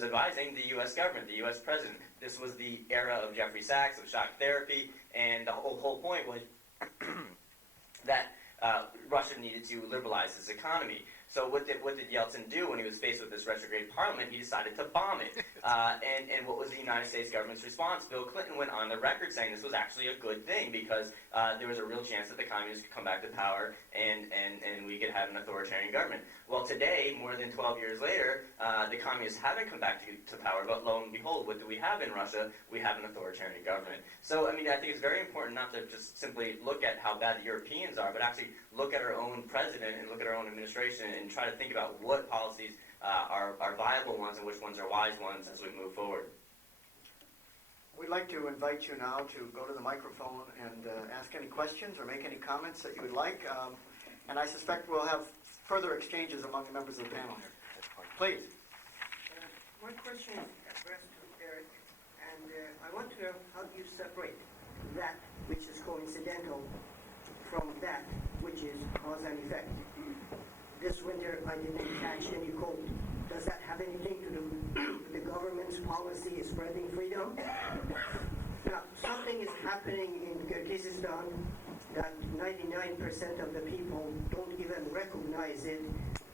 advising the U.S. government, the U.S. president. This was the era of Jeffrey Sachs, of shock therapy, and the whole point was that Russia needed to liberalize its economy. So what did Yeltsin do when he was faced with this retrograde parliament? He decided to bomb it. And what was the United States government's response? Bill Clinton went on the record saying this was actually a good thing because there was a real chance that the communists could come back to power and we could have an authoritarian government. Well, today, more than 12 years later, the communists haven't come back to power, but lo and behold, what do we have in Russia? We have an authoritarian government. So, I mean, I think it's very important not to just simply look at how bad the Europeans are, but actually look at our own president and look at our own administration and try to think about what policies are viable ones and which ones are wise ones as we move forward. We'd like to invite you now to go to the microphone and ask any questions or make any comments that you would like. And I suspect we'll have further exchanges among the members of the panel here. Please. My question is addressed to Eric, and I want to know how do you separate that which is coincidental from that which is cause and effect. This winter I didn't catch any cold. Does that have anything to do with the government's policy spreading freedom? Now, something is happening in Kyrgyzstan that 99% of the people don't even recognize it.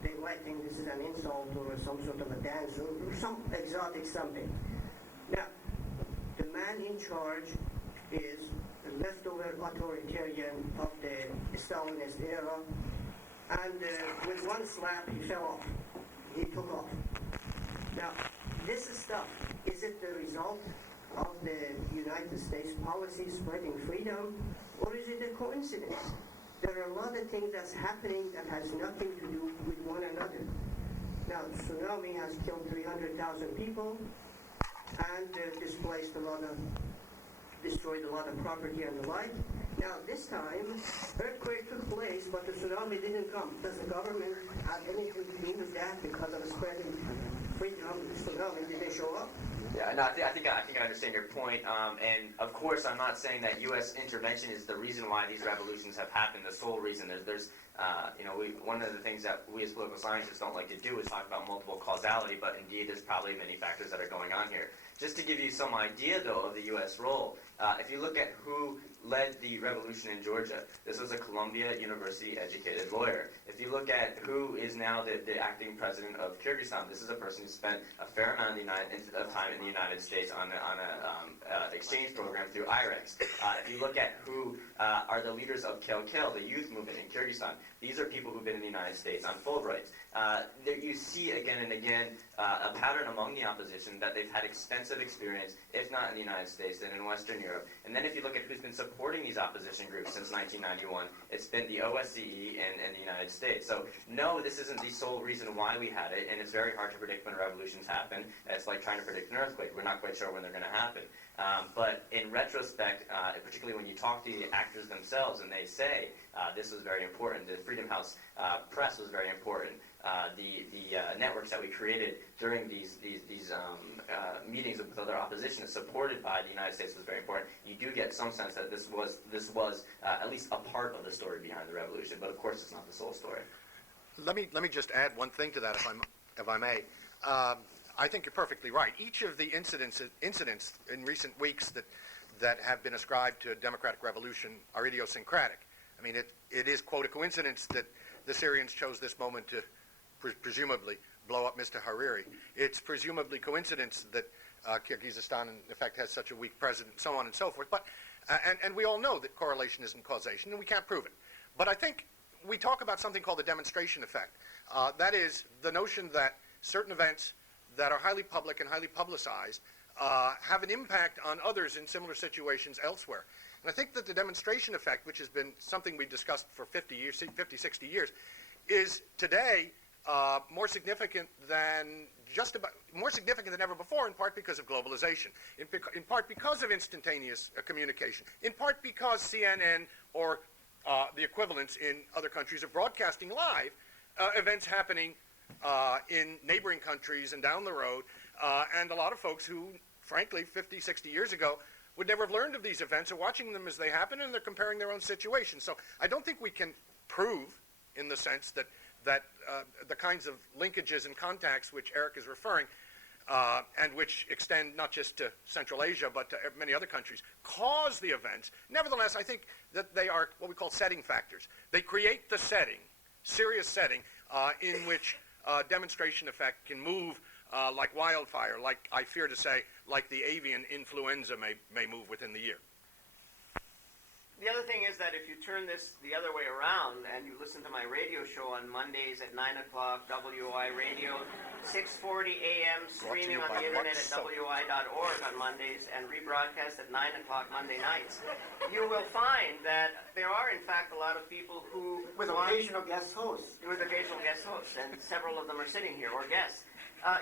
They might think this is an insult or some sort of a dance or some exotic something. Now, the man in charge is a leftover authoritarian of the Stalinist era, and with one slap he fell off. He took off. Now, this stuff, is it the result of the United States policy spreading freedom, or is it a coincidence? There are a lot of things that's happening that has nothing to do with one another. Now, tsunami has killed 300,000 people and destroyed a lot of property and the like. Now, this time, earthquake took place, but the tsunami didn't come. Does the government have anything to do with that because of spreading freedom? The tsunami didn't show up? Yeah, no, I think I understand your point, and of course I'm not saying that U.S. intervention is the reason why these revolutions have happened, the sole reason. There's one of the things that we as political scientists don't like to do is talk about multiple causality, but indeed there's probably many factors that are going on here. Just to give you some idea, though, of the U.S. role, if you look at who led the revolution in Georgia, this was a Columbia University educated lawyer. If you look at who is now the acting president of Kyrgyzstan, this is a person who spent a fair amount of time in the United States on an exchange program through IREX. If you look at who are the leaders of Kel, the youth movement in Kyrgyzstan, These are people who've been in the United States on Fulbrights. You see again and again a pattern among the opposition that they've had extensive experience, if not in the United States, then in Western Europe. And then if you look at who's been supporting these opposition groups since 1991, it's been the OSCE and the United States. So no, this isn't the sole reason why we had it, and it's very hard to predict when revolutions happen. It's like trying to predict an earthquake. We're not quite sure when they're going to happen. But in retrospect, particularly when you talk to the actors themselves and they say this was very important, the Freedom House press was very important, the networks that we created during these meetings with other opposition supported by the United States was very important. You do get some sense that this was at least a part of the story behind the revolution, but of course it's not the sole story. Let me just add one thing to that, if I may. I think you're perfectly right. Each of the incidents in recent weeks that have been ascribed to a democratic revolution are idiosyncratic. I mean, it is, quote, a coincidence that the Syrians chose this moment to presumably blow up Mr. Hariri. It's presumably coincidence that Kyrgyzstan, in effect, has such a weak president, so on and so forth. But and we all know that correlation isn't causation, and we can't prove it. But I think we talk about something called the demonstration effect. That is the notion that certain events that are highly public and highly publicized have an impact on others in similar situations elsewhere. And I think that the demonstration effect, which has been something we've discussed for 50, 60 years, is today more significant than ever before, in part because of globalization, in part because of instantaneous communication, in part because CNN or the equivalents in other countries are broadcasting live events happening in neighboring countries and down the road, and a lot of folks who, frankly, 50, 60 years ago would never have learned of these events are watching them as they happen, and they're comparing their own situations. So I don't think we can prove, in the sense that the kinds of linkages and contacts which Eric is referring, and which extend not just to Central Asia but to many other countries, cause the events. Nevertheless, I think that they are what we call setting factors. They create the setting, serious setting, in which demonstration effect can move like wildfire, like, I fear to say, like the avian influenza may move within the year. The other thing is that if you turn this the other way around and you listen to my radio show on Mondays at 9 o'clock, WOI Radio, 6:40 a.m., streaming on the internet at WOI.org on Mondays, and rebroadcast at 9 o'clock Monday nights, you will find that there are, in fact, a lot of people who... With occasional guest hosts. With occasional guest hosts, and several of them are sitting here, or guests.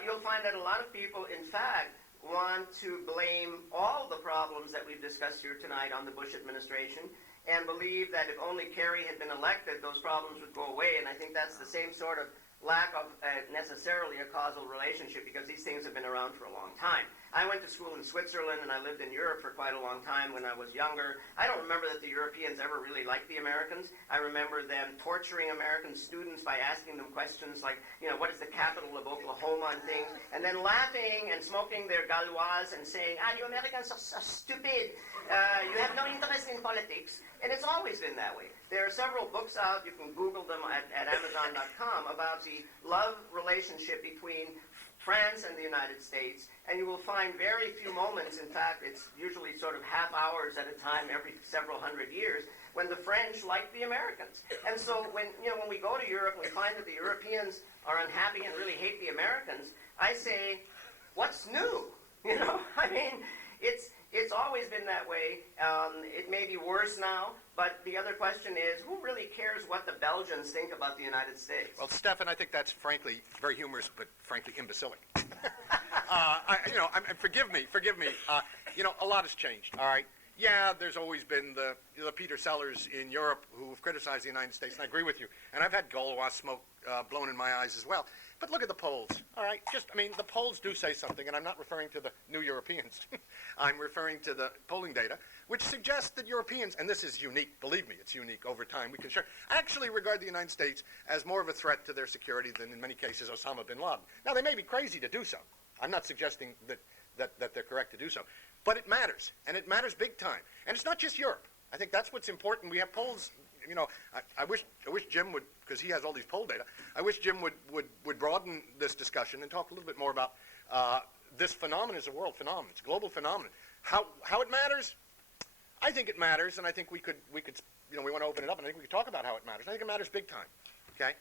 You'll find that a lot of people, in fact, want to blame all the problems that we've discussed here tonight on the Bush administration, and believe that if only Kerry had been elected, those problems would go away. And I think that's the same sort of lack of necessarily a causal relationship, because these things have been around for a long time. I went to school in Switzerland, and I lived in Europe for quite a long time when I was younger. I don't remember that the Europeans ever really liked the Americans. I remember them torturing American students by asking them questions like, what is the capital of Oklahoma and things, and then laughing and smoking their Gauloise and saying, you Americans are so stupid. You have no interest in politics. And it's always been that way. There are several books out, you can Google them at Amazon.com, about the love relationship between France and the United States, and you will find very few moments, in fact, it's usually sort of half hours at a time every several hundred years, when the French like the Americans. And so when we go to Europe and we find that the Europeans are unhappy and really hate the Americans, I say, what's new? I mean, it's always been that way. It may be worse now, but the other question is, who really cares what the Belgians think about the United States? Well, Stefan, I think that's frankly very humorous, but frankly imbecilic. Forgive me. A lot has changed. All right. Yeah, there's always been the Peter Sellers in Europe who have criticized the United States, and I agree with you. And I've had Gaulois smoke blown in my eyes as well. But look at the polls, all right? The polls do say something, and I'm not referring to the new Europeans. I'm referring to the polling data, which suggests that Europeans, and this is unique, believe me, it's unique over time, we can share, actually regard the United States as more of a threat to their security than, in many cases, Osama bin Laden. Now, they may be crazy to do so. I'm not suggesting that they're correct to do so. But it matters, and it matters big time. And it's not just Europe. I think that's what's important. We have polls. I wish Jim would, because he has all these poll data, I wish Jim would broaden this discussion and talk a little bit more about this phenomenon is a world phenomenon. It's a global phenomenon. How it matters? I think it matters, and I think we could we want to open it up, and I think we can talk about how it matters. I think it matters big time. Okay?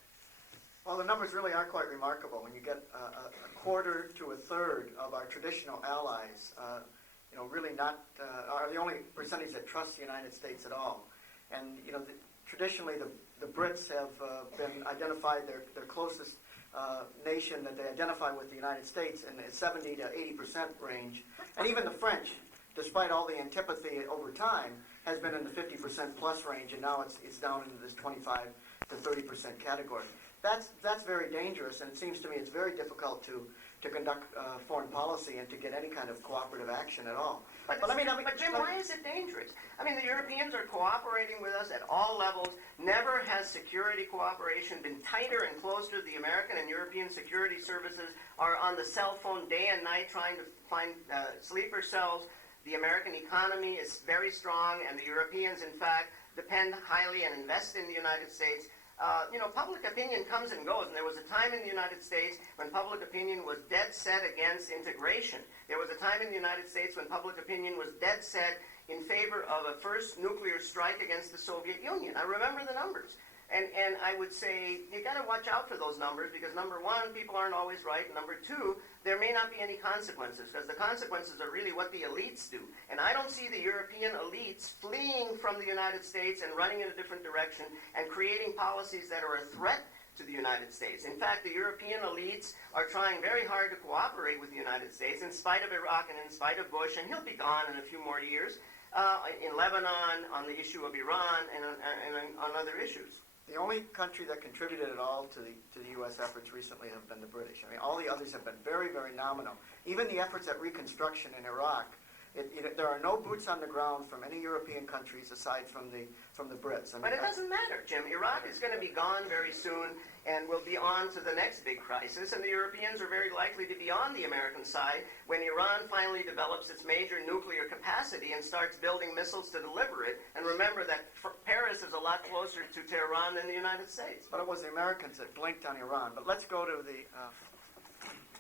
Well, the numbers really are quite remarkable. When you get a quarter to a third of our traditional allies, really not are the only percentage that trust the United States at all. And traditionally, the Brits have been identified their closest nation that they identify with the United States in the 70 to 80% range, and even the French, despite all the antipathy over time, has been in the 50% plus range, and now it's down into this 25 to 30% category. That's very dangerous, and it seems to me it's very difficult to conduct foreign policy and to get any kind of cooperative action at all. But Jim, why is it dangerous? I mean, the Europeans are cooperating with us at all levels. Never has security cooperation been tighter and closer. The American and European security services are on the cell phone day and night trying to find sleeper cells. The American economy is very strong, and the Europeans, in fact, depend highly and invest in the United States. Public opinion comes and goes, and there was a time in the United States when public opinion was dead set against integration. There was a time in the United States when public opinion was dead set in favor of a first nuclear strike against the Soviet Union. I remember the numbers. And I would say you got to watch out for those numbers because, number one, people aren't always right. And number two, there may not be any consequences because the consequences are really what the elites do. And I don't see the European elites fleeing from the United States and running in a different direction and creating policies that are a threat to the United States. In fact, the European elites are trying very hard to cooperate with the United States in spite of Iraq and in spite of Bush, and he'll be gone in a few more years, in Lebanon, on the issue of Iran, and on other issues. The only country that contributed at all to the U.S. efforts recently have been the British. I mean, all the others have been very, very nominal. Even the efforts at reconstruction in Iraq, there are no boots on the ground from any European countries aside from the Brits. I mean, but it doesn't matter, Jim. Iraq is going to be gone very soon, and we'll be on to the next big crisis. And the Europeans are very likely to be on the American side when Iran finally develops its major nuclear capacity and starts building missiles to deliver it. And remember that Paris is a lot closer to Tehran than the United States. But it was the Americans that blinked on Iran. But let's go to the...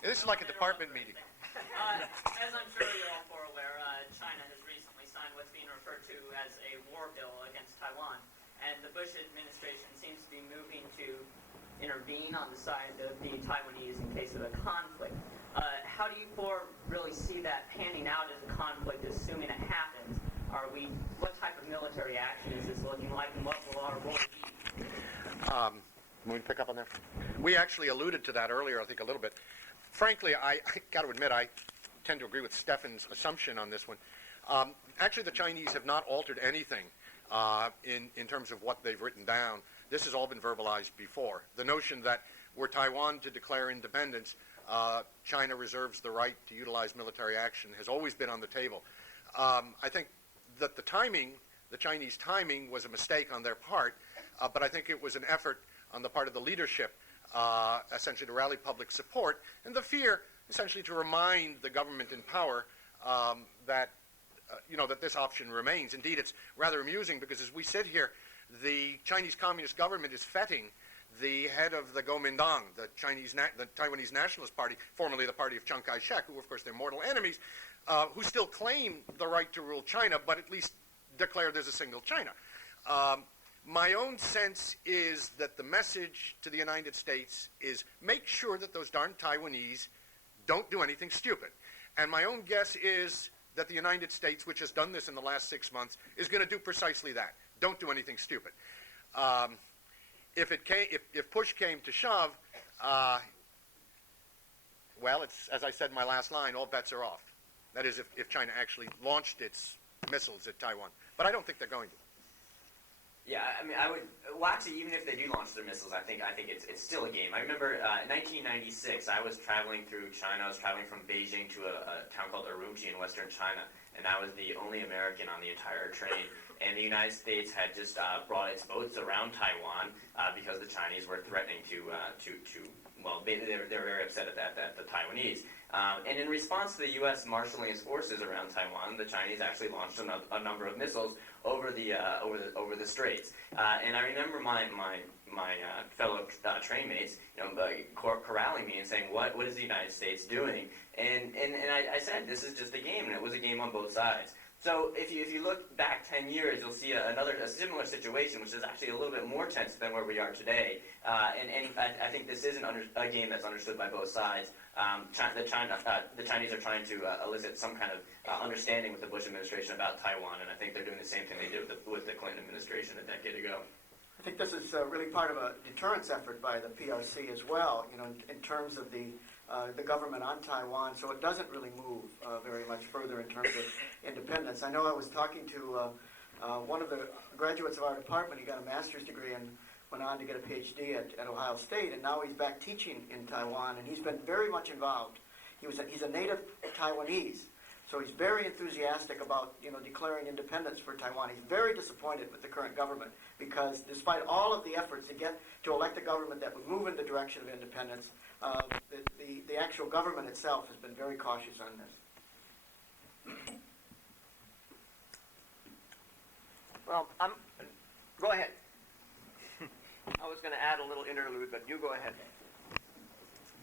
This is like a department meeting. As I'm sure you're all aware, China has recently signed what's being referred to as a war bill against Taiwan, and the Bush administration seems to be moving to intervene on the side of the Taiwanese in case of a conflict. How do you four really see that panning out as a conflict, assuming it happens? What type of military action is this looking like, and what will our role be? Can we pick up on that? We actually alluded to that earlier, I think, a little bit. Frankly, I got to admit, I tend to agree with Stefan's assumption on this one. Actually, the Chinese have not altered anything in terms of what they've written down. This has all been verbalized before. The notion that were Taiwan to declare independence, China reserves the right to utilize military action has always been on the table. I think that the Chinese timing was a mistake on their part, but I think it was an effort on the part of the leadership essentially to rally public support, and the fear essentially to remind the government in power that this option remains. Indeed, it's rather amusing because as we sit here, the Chinese Communist government is feting the head of the Kuomintang, the Taiwanese Nationalist Party, formerly the party of Chiang Kai-shek, who of course they're mortal enemies, who still claim the right to rule China, but at least declare there's a single China. My own sense is that the message to the United States is make sure that those darn Taiwanese don't do anything stupid. And my own guess is that the United States, which has done this in the last 6 months, is going to do precisely that. Don't do anything stupid. If push came to shove, well, it's, as I said in my last line, all bets are off. That is, if China actually launched its missiles at Taiwan. But I don't think they're going to. Yeah, I mean, actually, even if they do launch their missiles, I think it's still a game. I remember in 1996, I was traveling through China. I was traveling from Beijing to a town called Urumqi in western China, and I was the only American on the entire train. And the United States had just brought its boats around Taiwan because the Chinese were threatening they were very upset at the Taiwanese. And in response to the U.S. marshaling its forces around Taiwan, the Chinese actually launched a number of missiles over the straits. And I remember my fellow train mates, corralling me and saying, "What is the United States doing?" And I said, "This is just a game," and it was a game on both sides. So if you look back 10 years, you'll see a similar situation, which is actually a little bit more tense than where we are today. And I think this is a game that's understood by both sides. The Chinese are trying to elicit some kind of understanding with the Bush administration about Taiwan, and I think they're doing the same thing they did with the Clinton administration a decade ago. I think this is really part of a deterrence effort by the PRC as well, in terms of the government on Taiwan, so it doesn't really move very much further in terms of independence. I know I was talking to one of the graduates of our department. He got a master's degree and went on to get a PhD at Ohio State, and now he's back teaching in Taiwan, and he's been very much involved. He's a native Taiwanese, so he's very enthusiastic about declaring independence for Taiwan. He's very disappointed with the current government because despite all of the efforts to elect a government that would move in the direction of independence, the actual government itself has been very cautious on this. Well, go ahead. I was going to add a little interlude, but you go ahead.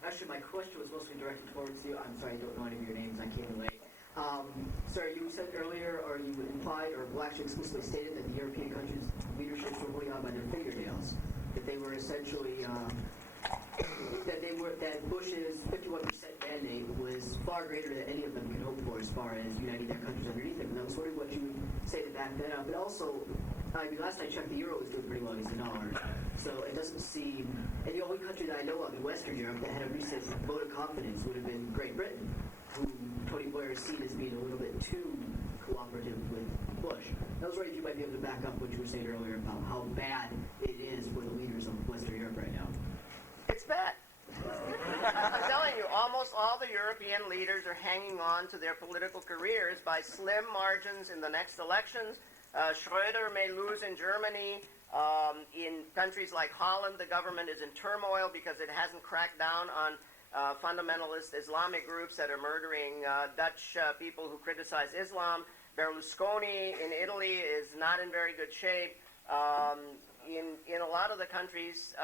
Actually, my question was mostly directed towards you. I'm sorry, I don't know any of your names. I came in late. Sir, you said earlier, or you implied, or actually explicitly stated that the European countries' leaderships were holding on by their fingernails. That they were essentially, that Bush's 51% mandate was far greater than any of them could hope for as far as uniting their countries underneath them. And I was wondering what you would say to back that up. But also, last I checked, the euro was doing pretty well against the dollar. So it doesn't seem, and the only country that I know of in Western Europe that had a recent vote of confidence would have been Great Britain, who Tony Blair is seen as being a little bit too cooperative with Bush. I was wondering if you might be able to back up what you were saying earlier about how bad it is for the leaders of Western Europe right now. It's bad. I'm telling you, almost all the European leaders are hanging on to their political careers by slim margins in the next elections. Schröder may lose in Germany. In countries like Holland, the government is in turmoil because it hasn't cracked down on fundamentalist Islamic groups that are murdering Dutch people who criticize Islam. Berlusconi in Italy is not in very good shape. In a lot of the countries,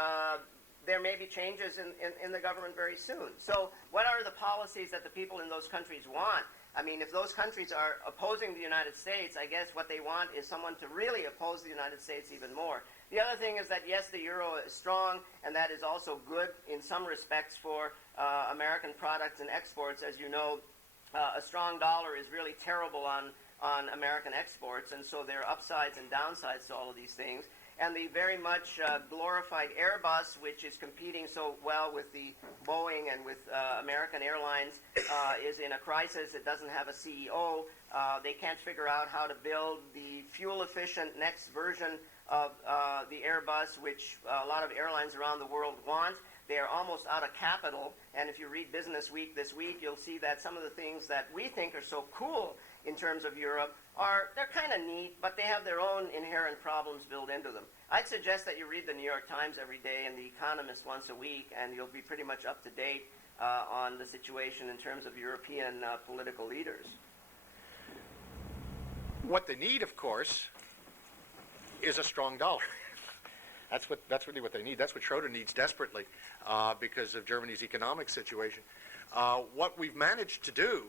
there may be changes in the government very soon. So what are the policies that the people in those countries want? I mean, if those countries are opposing the United States, I guess what they want is someone to really oppose the United States even more. The other thing is that, yes, the euro is strong, and that is also good in some respects for American products and exports. As you know, a strong dollar is really terrible on American exports, and so there are upsides and downsides to all of these things. And the very much glorified Airbus, which is competing so well with the Boeing and with American Airlines, is in a crisis. It doesn't have a CEO. They can't figure out how to build the fuel-efficient next version of the Airbus, which a lot of airlines around the world want. They are almost out of capital. And if you read Business Week this week, you'll see that some of the things that we think are so cool in terms of Europe they're kind of neat, but they have their own inherent problems built into them. I'd suggest that you read the New York Times every day and The Economist once a week, and you'll be pretty much up to date on the situation in terms of European political leaders. What they need, of course, is a strong dollar. That's really what they need. That's what Schroeder needs desperately because of Germany's economic situation. What we've managed to do,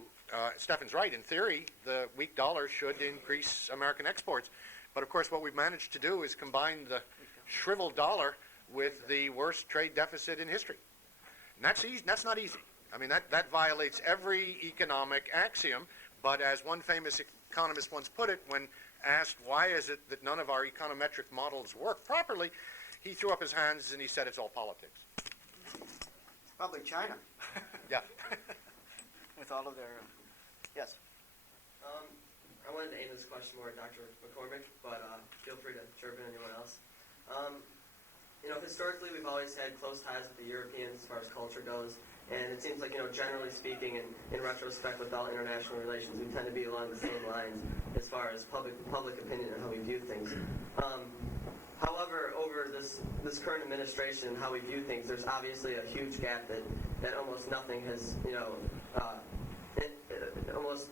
Stefan's right, in theory, the weak dollar should increase American exports. But of course, what we've managed to do is combine the shriveled dollar with the worst trade deficit in history. And that's not easy. I mean, that violates every economic axiom. But as one famous economist once put it, when asked why is it that none of our econometric models work properly, he threw up his hands and he said it's all politics. Probably China. Yeah. With all of their... Yes? I wanted to aim this question more at Dr. McCormick, but feel free to chirp in anyone else. Historically, we've always had close ties with the Europeans as far as culture goes, and it seems like, generally speaking, in retrospect with all international relations, we tend to be along the same lines as far as public opinion and how we view things. However, over this current administration and how we view things, there's obviously a huge gap that almost nothing has,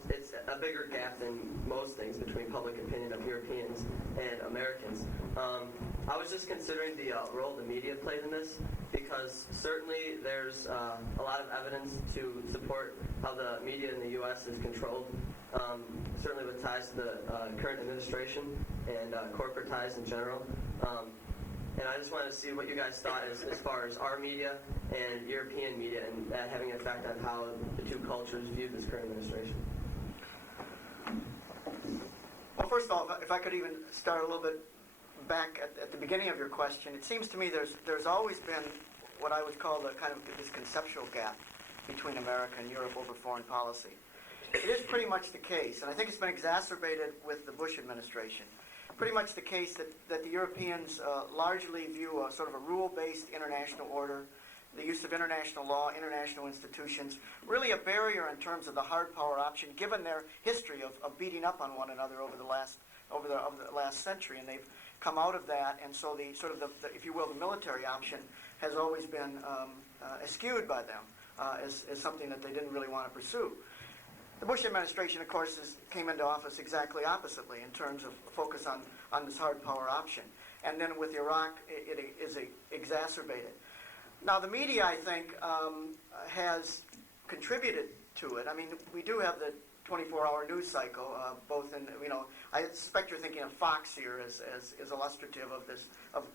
it's a bigger gap than most things between public opinion of Europeans and Americans. I was just considering the role the media played in this, because certainly there's a lot of evidence to support how the media in the U.S. is controlled, certainly with ties to the current administration and corporate ties in general. And I just wanted to see what you guys thought as far as our media and European media and that having an effect on how the two cultures view this current administration. Well, first of all, if I could even start a little bit back at the beginning of your question, it seems to me there's always been what I would call the kind of this conceptual gap between America and Europe over foreign policy. It is pretty much the case, and I think it's been exacerbated with the Bush administration. Pretty much the case that the Europeans largely view a sort of a rule-based international order, the use of international law, international institutions, really a barrier in terms of the hard power option, given their history of beating up on one another over the last century, and they've come out of that, and so the sort of the if you will, the military option has always been eschewed by them as something that they didn't really want to pursue. The Bush administration, of course, came into office exactly oppositely in terms of focus on this hard power option. And then with Iraq, it is exacerbated. Now, the media, I think, has contributed to it. I mean, we do have the 24-hour news cycle, both in, I suspect you're thinking of Fox here as illustrative of this, of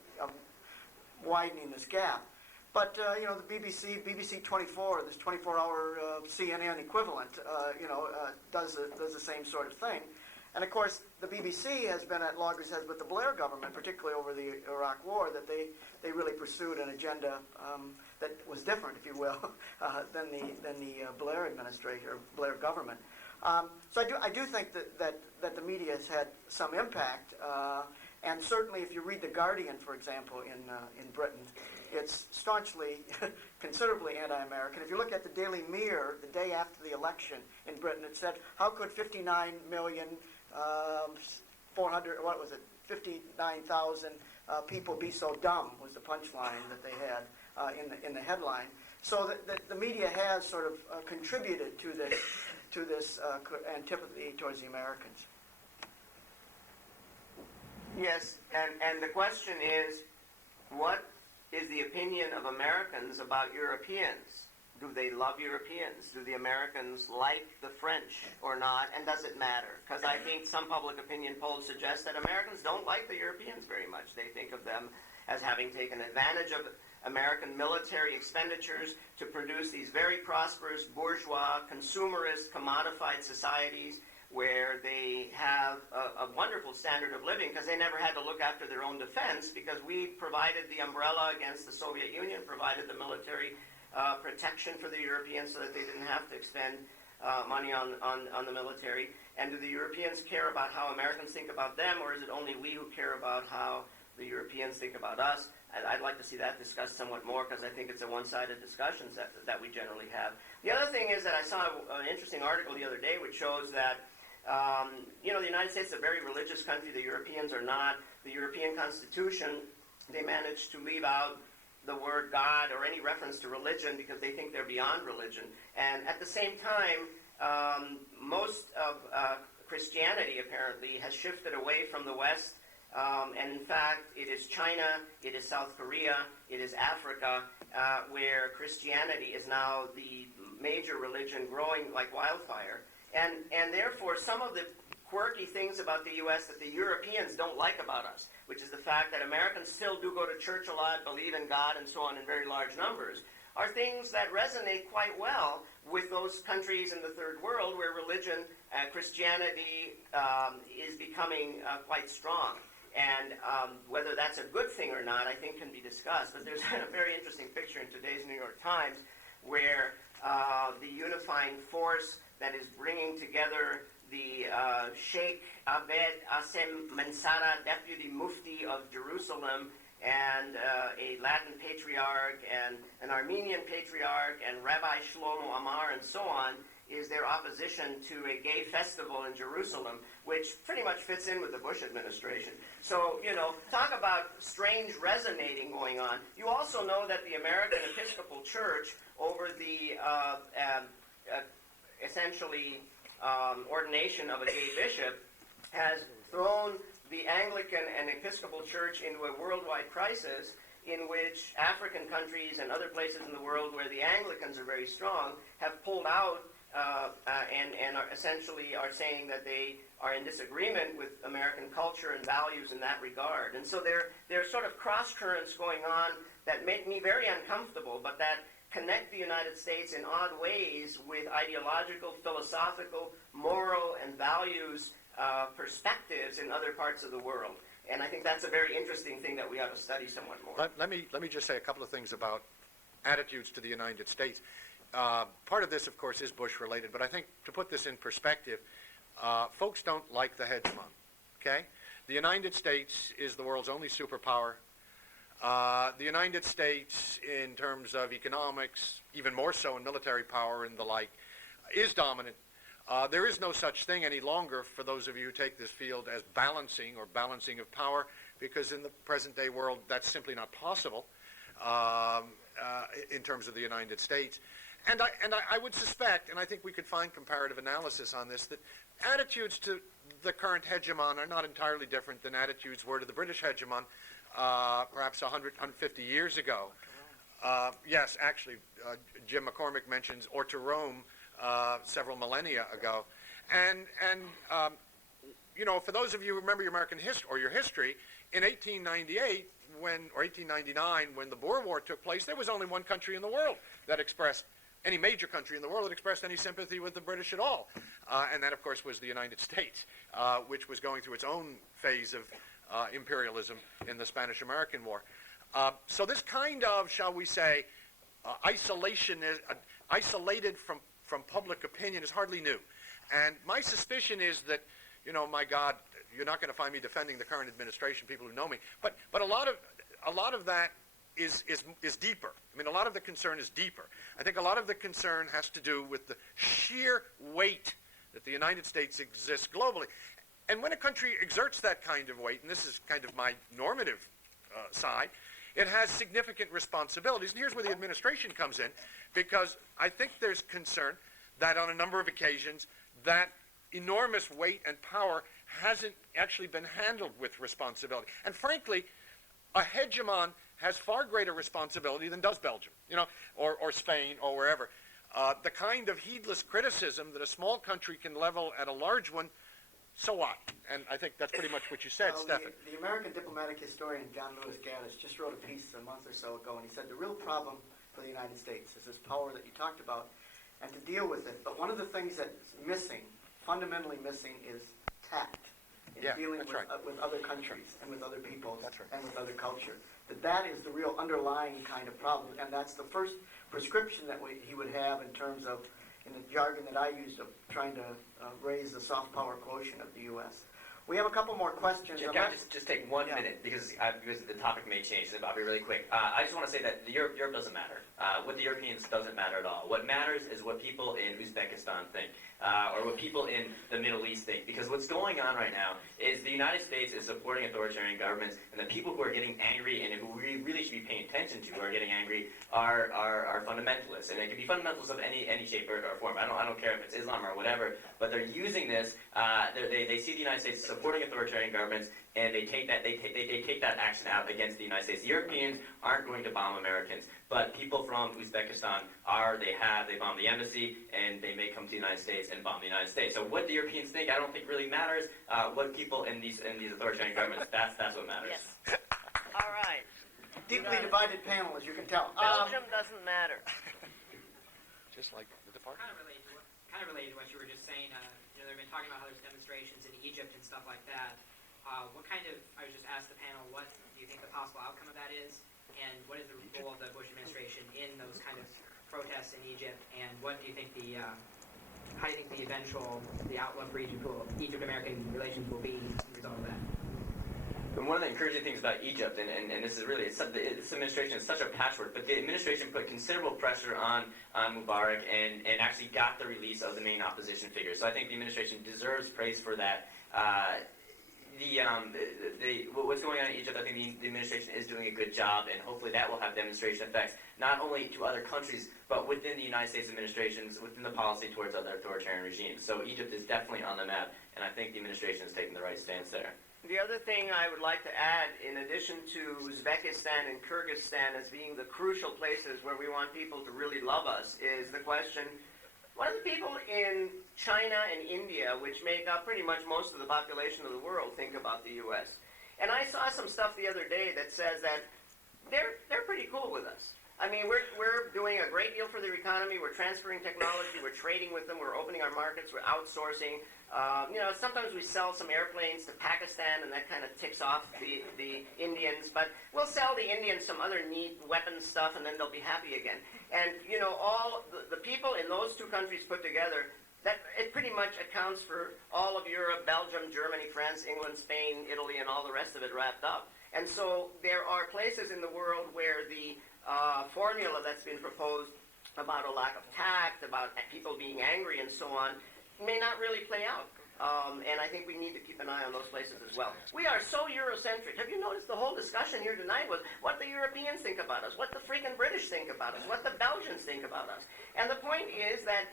widening this gap. But, the BBC 24, this 24-hour CNN equivalent, does the same sort of thing. And, of course, the BBC has been at loggerheads with the Blair government, particularly over the Iraq War, that they really pursued an agenda that was different, if you will, than the Blair administration or Blair government. So I do think that the media has had some impact. And certainly, if you read The Guardian, for example, in Britain, it's staunchly, considerably anti-American. If you look at the Daily Mirror, the day after the election in Britain, it said, how could 59,000 people be so dumb, was the punchline that they had in the headline. So the media has sort of contributed to this antipathy towards the Americans. Yes, and the question is, what is the opinion of Americans about Europeans? Do they love Europeans? Do the Americans like the French or not? And does it matter? Because I think some public opinion polls suggest that Americans don't like the Europeans very much. They think of them as having taken advantage of American military expenditures to produce these very prosperous, bourgeois, consumerist, commodified societies where they have a wonderful standard of living because they never had to look after their own defense, because we provided the umbrella against the Soviet Union, provided the military protection for the Europeans so that they didn't have to expend money on the military. And do the Europeans care about how Americans think about them, or is it only we who care about how the Europeans think about us? I'd like to see that discussed somewhat more, because I think it's a one-sided discussion that we generally have. The other thing is that I saw an interesting article the other day which shows that the United States is a very religious country. The Europeans are not. The European Constitution, they managed to leave out the word God or any reference to religion because they think they're beyond religion. And at the same time, most of Christianity apparently has shifted away from the West. And in fact, it is China, it is South Korea, it is Africa, where Christianity is now the major religion growing like wildfire. And therefore, some of the quirky things about the U.S. that the Europeans don't like about us, which is the fact that Americans still do go to church a lot, believe in God, and so on in very large numbers, are things that resonate quite well with those countries in the third world where religion, Christianity, is becoming quite strong. And whether that's a good thing or not, I think can be discussed. But there's a very interesting picture in today's New York Times where the unifying force that is bringing together the Sheikh Abed Assem Mansara, Deputy Mufti of Jerusalem, and a Latin patriarch, and an Armenian patriarch, and Rabbi Shlomo Amar, and so on, is their opposition to a gay festival in Jerusalem, which pretty much fits in with the Bush administration. So, talk about strange resonating going on. You also know that the American Episcopal Church, over the essentially ordination of a gay bishop has thrown the Anglican and Episcopal Church into a worldwide crisis in which African countries and other places in the world where the Anglicans are very strong have pulled out and are essentially are saying that they are in disagreement with American culture and values in that regard. And so there are sort of cross currents going on that make me very uncomfortable, but that connect the United States in odd ways with ideological, philosophical, moral, and values perspectives in other parts of the world. And I think that's a very interesting thing that we ought to study somewhat more. Let me just say a couple of things about attitudes to the United States. Part of this, of course, is Bush-related, but I think to put this in perspective, folks don't like the hegemon, okay? The United States is the world's only superpower. The United States, in terms of economics, even more so in military power and the like, is dominant. There is no such thing any longer, for those of you who take this field, as balancing or balancing of power, because in the present-day world, that's simply not possible in terms of the United States. And I would suspect, and I think we could find comparative analysis on this, that attitudes to the current hegemon are not entirely different than attitudes were to the British hegemon perhaps 100, 150 years ago. Yes, actually, Jim McCormick mentions, or to Rome several millennia ago. And you know, for those of you who remember your American history, or your history, in 1898, or 1899, when the Boer War took place, there was only one country in the world that expressed, any major country in the world that expressed any sympathy with the British at all. And that, of course, was the United States, which was going through its own phase of imperialism in the Spanish-American War. So this kind of, shall we say, isolated from public opinion is hardly new. And my suspicion is that, you know, my God, you're not going to find me defending the current administration, people who know me, but a lot of that is deeper. I mean, a lot of the concern is deeper. I think a lot of the concern has to do with the sheer weight that the United States exists globally. And when a country exerts that kind of weight, and this is kind of my normative side, it has significant responsibilities. And here's where the administration comes in, because I think there's concern that on a number of occasions that enormous weight and power hasn't actually been handled with responsibility. And frankly, a hegemon has far greater responsibility than does Belgium, you know, or Spain, or wherever. The kind of heedless criticism that a small country can level at a large one, so what? And I think that's pretty much what you said, Stefan. The American diplomatic historian John Lewis Gaddis just wrote a piece a month or so ago, and he said the real problem for the United States is this power that you talked about, and to deal with it. But one of the things that's missing, fundamentally missing, is tact in dealing with other countries and with other peoples and with other culture. That is the real underlying kind of problem, and that's the first prescription that he would have in terms of, in the jargon that I use, of trying to raise the soft power quotient of the U.S. We have a couple more questions. Can I just take 1 minute, because the topic may change, and I'll be really quick. I just want to say that Europe doesn't matter. What the Europeans doesn't matter at all. What matters is what people in Uzbekistan think, or what people in the Middle East think. Because what's going on right now is the United States is supporting authoritarian governments, and the people who are getting angry and who we really should be paying attention to, who are getting angry, are fundamentalists. And it can be fundamentalists of any shape or form. I don't care if it's Islam or whatever, but they're using this. They see the United States supporting authoritarian governments, and they take that action out against the United States. The Europeans aren't going to bomb Americans, but people from Uzbekistan they bomb the embassy, and they may come to the United States and bomb the United States. So what the Europeans think, I don't think really matters. What people in these authoritarian governments, that's what matters. Yes. All right. Deeply divided panel, as you can tell. Belgium doesn't matter. Just like the department. Kind of related to what you were just saying. They've been talking about how there's demonstrations in Egypt and stuff like that. I was just asked the panel, what do you think the possible outcome of that is? And what is the role of the Bush administration in those kind of protests in Egypt? And what do you think how do you think the outlook for Egypt-American relations will be as a result of that? And one of the encouraging things about Egypt, and this is really, this administration is such a patchwork, but the administration put considerable pressure on Mubarak and actually got the release of the main opposition figures. So I think the administration deserves praise for that. What's going on in Egypt, I think the administration is doing a good job, and hopefully that will have demonstration effects, not only to other countries, but within the United States administrations, within the policy towards other authoritarian regimes. So Egypt is definitely on the map, and I think the administration is taking the right stance there. The other thing I would like to add, in addition to Uzbekistan and Kyrgyzstan as being the crucial places where we want people to really love us, is the question, what do the people in China and India, which make up pretty much most of the population of the world, think about the U.S.? And I saw some stuff the other day that says that they're pretty cool with us. I mean, we're doing a great deal for their economy. We're transferring technology. We're trading with them. We're opening our markets. We're outsourcing. Sometimes we sell some airplanes to Pakistan, and that kind of ticks off the Indians. But we'll sell the Indians some other neat weapons stuff, and then they'll be happy again. And, all the people in those two countries put together, that it pretty much accounts for all of Europe, Belgium, Germany, France, England, Spain, Italy, and all the rest of it wrapped up. And so there are places in the world where the formula that's been proposed about a lack of tact, about people being angry and so on, may not really play out. And I think we need to keep an eye on those places as well. We are so Eurocentric. Have you noticed the whole discussion here tonight was what the Europeans think about us, what the freaking British think about us, what the Belgians think about us. And the point is that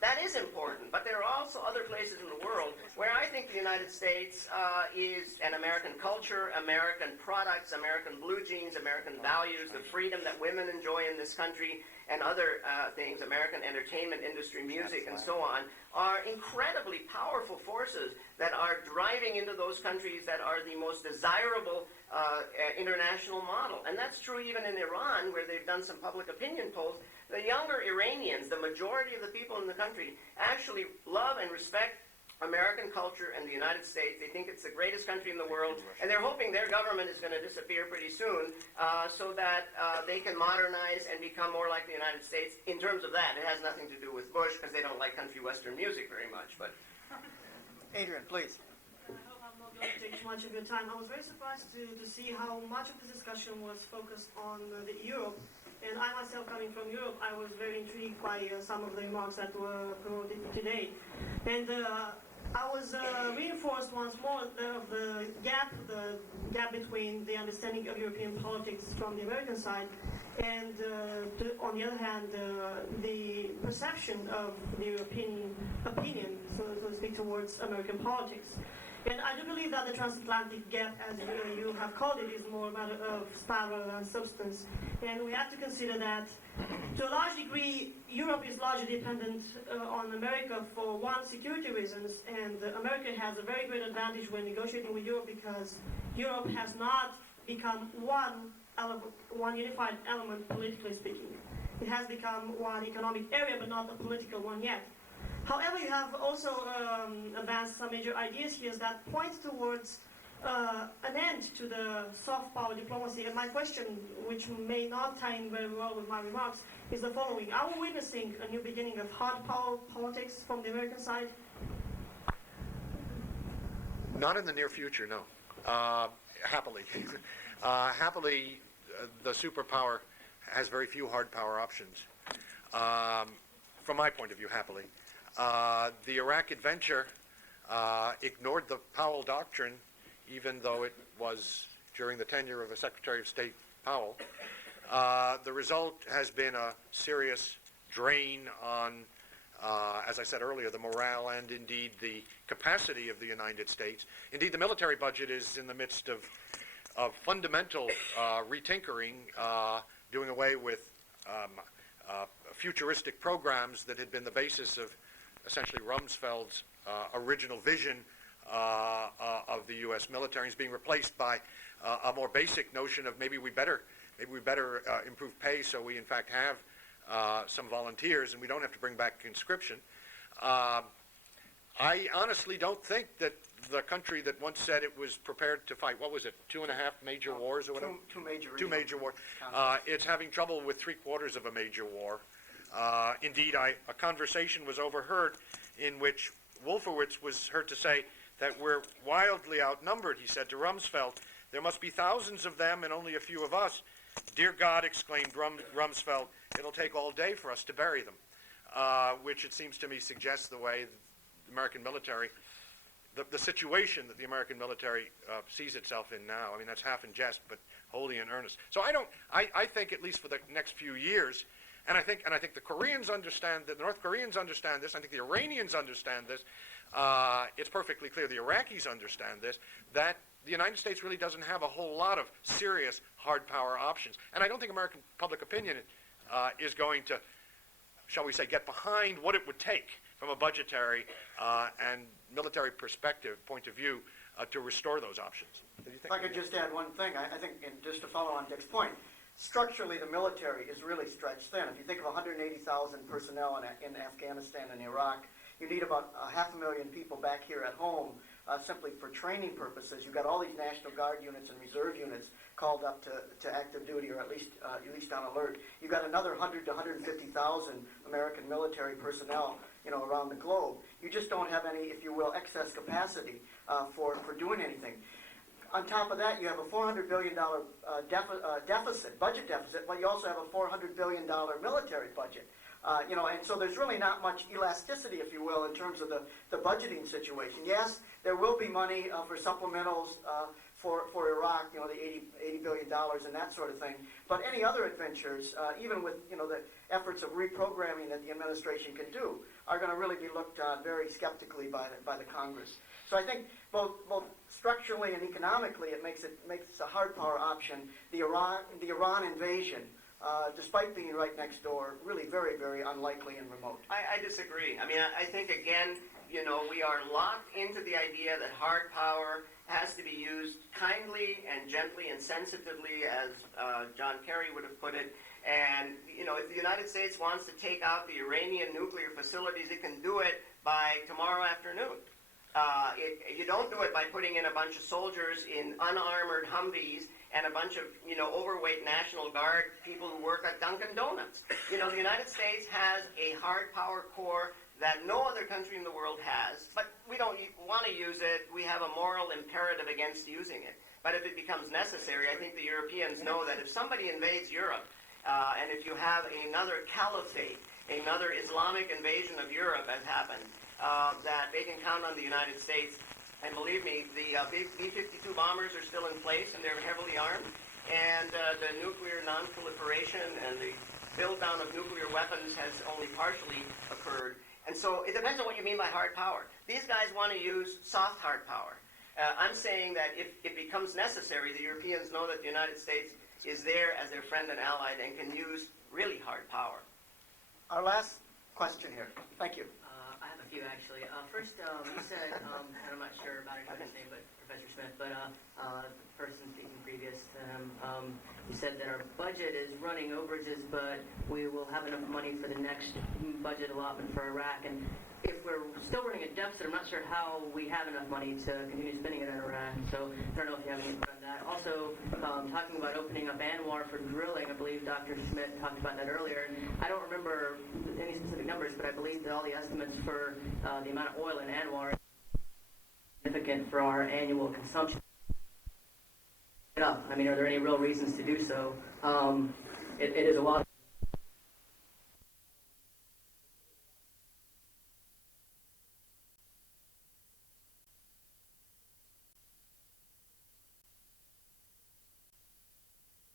that is important, but there are also other places in the world where I think the United States is an American culture, American products, American blue jeans, American values, the freedom that women enjoy in this country, and other things, American entertainment industry, music, and so on, are incredibly powerful forces that are driving into those countries that are the most desirable international model. And that's true even in Iran, where they've done some public opinion polls. The younger Iranians, the majority of the people in the country, actually love and respect American culture and the United States. They think it's the greatest country in the world, and they're hoping their government is going to disappear pretty soon so that they can modernize and become more like the United States. In terms of that, it has nothing to do with Bush, because they don't like country western music very much. But Adrian, please. I hope I'm not going to take too much of your time. I was very surprised to see how much of this discussion was focused on the Europe. And I myself, coming from Europe, I was very intrigued by some of the remarks that were promoted today. And I was reinforced once more of the gap between the understanding of European politics from the American side and, on the other hand, the perception of the European opinion, so to speak, towards American politics. And I do believe that the transatlantic gap, as you have called it, is more a matter of style rather than substance. And we have to consider that, to a large degree, Europe is largely dependent on America for one, security reasons, and America has a very great advantage when negotiating with Europe because Europe has not become one unified element, politically speaking. It has become one economic area, but not a political one yet. However, you have also advanced some major ideas here that point towards an end to the soft power diplomacy. And my question, which may not tie in very well with my remarks, is the following. Are we witnessing a new beginning of hard power politics from the American side? Not in the near future, no. Happily. Happily, the superpower has very few hard power options. From my point of view, happily. The Iraq adventure ignored the Powell Doctrine, even though it was during the tenure of a Secretary of State Powell. The result has been a serious drain on, as I said earlier, the morale and indeed the capacity of the United States. Indeed, the military budget is in the midst of fundamental retinkering, doing away with futuristic programs that had been the basis of essentially Rumsfeld's original vision of the U.S. military is being replaced by a more basic notion of maybe we better improve pay so we in fact have some volunteers and we don't have to bring back conscription. I honestly don't think that the country that once said it was prepared to fight, what was it, 2.5 major wars or whatever? Two major wars. It's having trouble with 3/4 of a major war. Indeed, a conversation was overheard in which Wolfowitz was heard to say that we're wildly outnumbered, he said to Rumsfeld. There must be thousands of them and only a few of us. Dear God, exclaimed Rumsfeld, it'll take all day for us to bury them, which it seems to me suggests the way the American military the situation that the American military sees itself in now. I mean, that's half in jest, but wholly in earnest. So I think at least for the next few years, and I think the Koreans understand that, the North Koreans understand this, I think the Iranians understand this, it's perfectly clear the Iraqis understand this, that the United States really doesn't have a whole lot of serious hard power options. And I don't think American public opinion is going to, shall we say, get behind what it would take from a budgetary and military perspective, point of view, to restore those options. If I could just add one thing, I think, and just to follow on Dick's point, structurally the military is really stretched thin. If you think of 180,000 personnel in Afghanistan and Iraq, you need about 500,000 people back here at home simply for training purposes. You've got all these National Guard units and reserve units called up to active duty, or at least on alert. You've got another 100 to 150,000 American military personnel, around the globe. You just don't have any, if you will, excess capacity for doing anything. On top of that, you have a $400 billion budget deficit, but you also have a $400 billion military budget. And so there's really not much elasticity, if you will, in terms of the budgeting situation. Yes, there will be money for supplementals for Iraq, the $80 billion and that sort of thing. But any other adventures, even with the efforts of reprogramming that the administration can do, are going to really be looked on very skeptically by the Congress. So I think both structurally and economically, it makes a hard power option. The Iran invasion, despite being right next door, really very, very unlikely and remote. I disagree. I mean, I think, again, we are locked into the idea that hard power has to be used kindly and gently and sensitively, as John Kerry would have put it. And, if the United States wants to take out the Iranian nuclear facilities, it can do it by tomorrow afternoon. You don't do it by putting in a bunch of soldiers in unarmored Humvees and a bunch of, overweight National Guard people who work at Dunkin' Donuts. The United States has a hard power core that no other country in the world has, but we don't want to use it. We have a moral imperative against using it. But if it becomes necessary, I think the Europeans know that if somebody invades Europe, and if you have another caliphate, another Islamic invasion of Europe has happened, that they can count on the United States. And believe me, the B-52 bombers are still in place, and they're heavily armed. And the nuclear non-proliferation and the build-down of nuclear weapons has only partially occurred. And so it depends on what you mean by hard power. These guys want to use soft hard power. I'm saying that if it becomes necessary, the Europeans know that the United States is there as their friend and ally and can use really hard power. Our last question here. Thank you. I have a few, actually. First, you said, and I'm not sure about anybody's name, but Professor Smith, but the person speaking previous to him, you said that our budget is running overages, but we will have enough money for the next budget allotment for Iraq. And if we're still running a deficit, I'm not sure how we have enough money to continue spending it in Iraq. So I don't know if you have any input on that. Also, talking about opening up Anwar for drilling, I believe Dr. Schmidt talked about that earlier. I don't remember any specific numbers, but I believe that all the estimates for the amount of oil in Anwar is significant for our annual consumption. I mean, are there any real reasons to do so? It is a lot.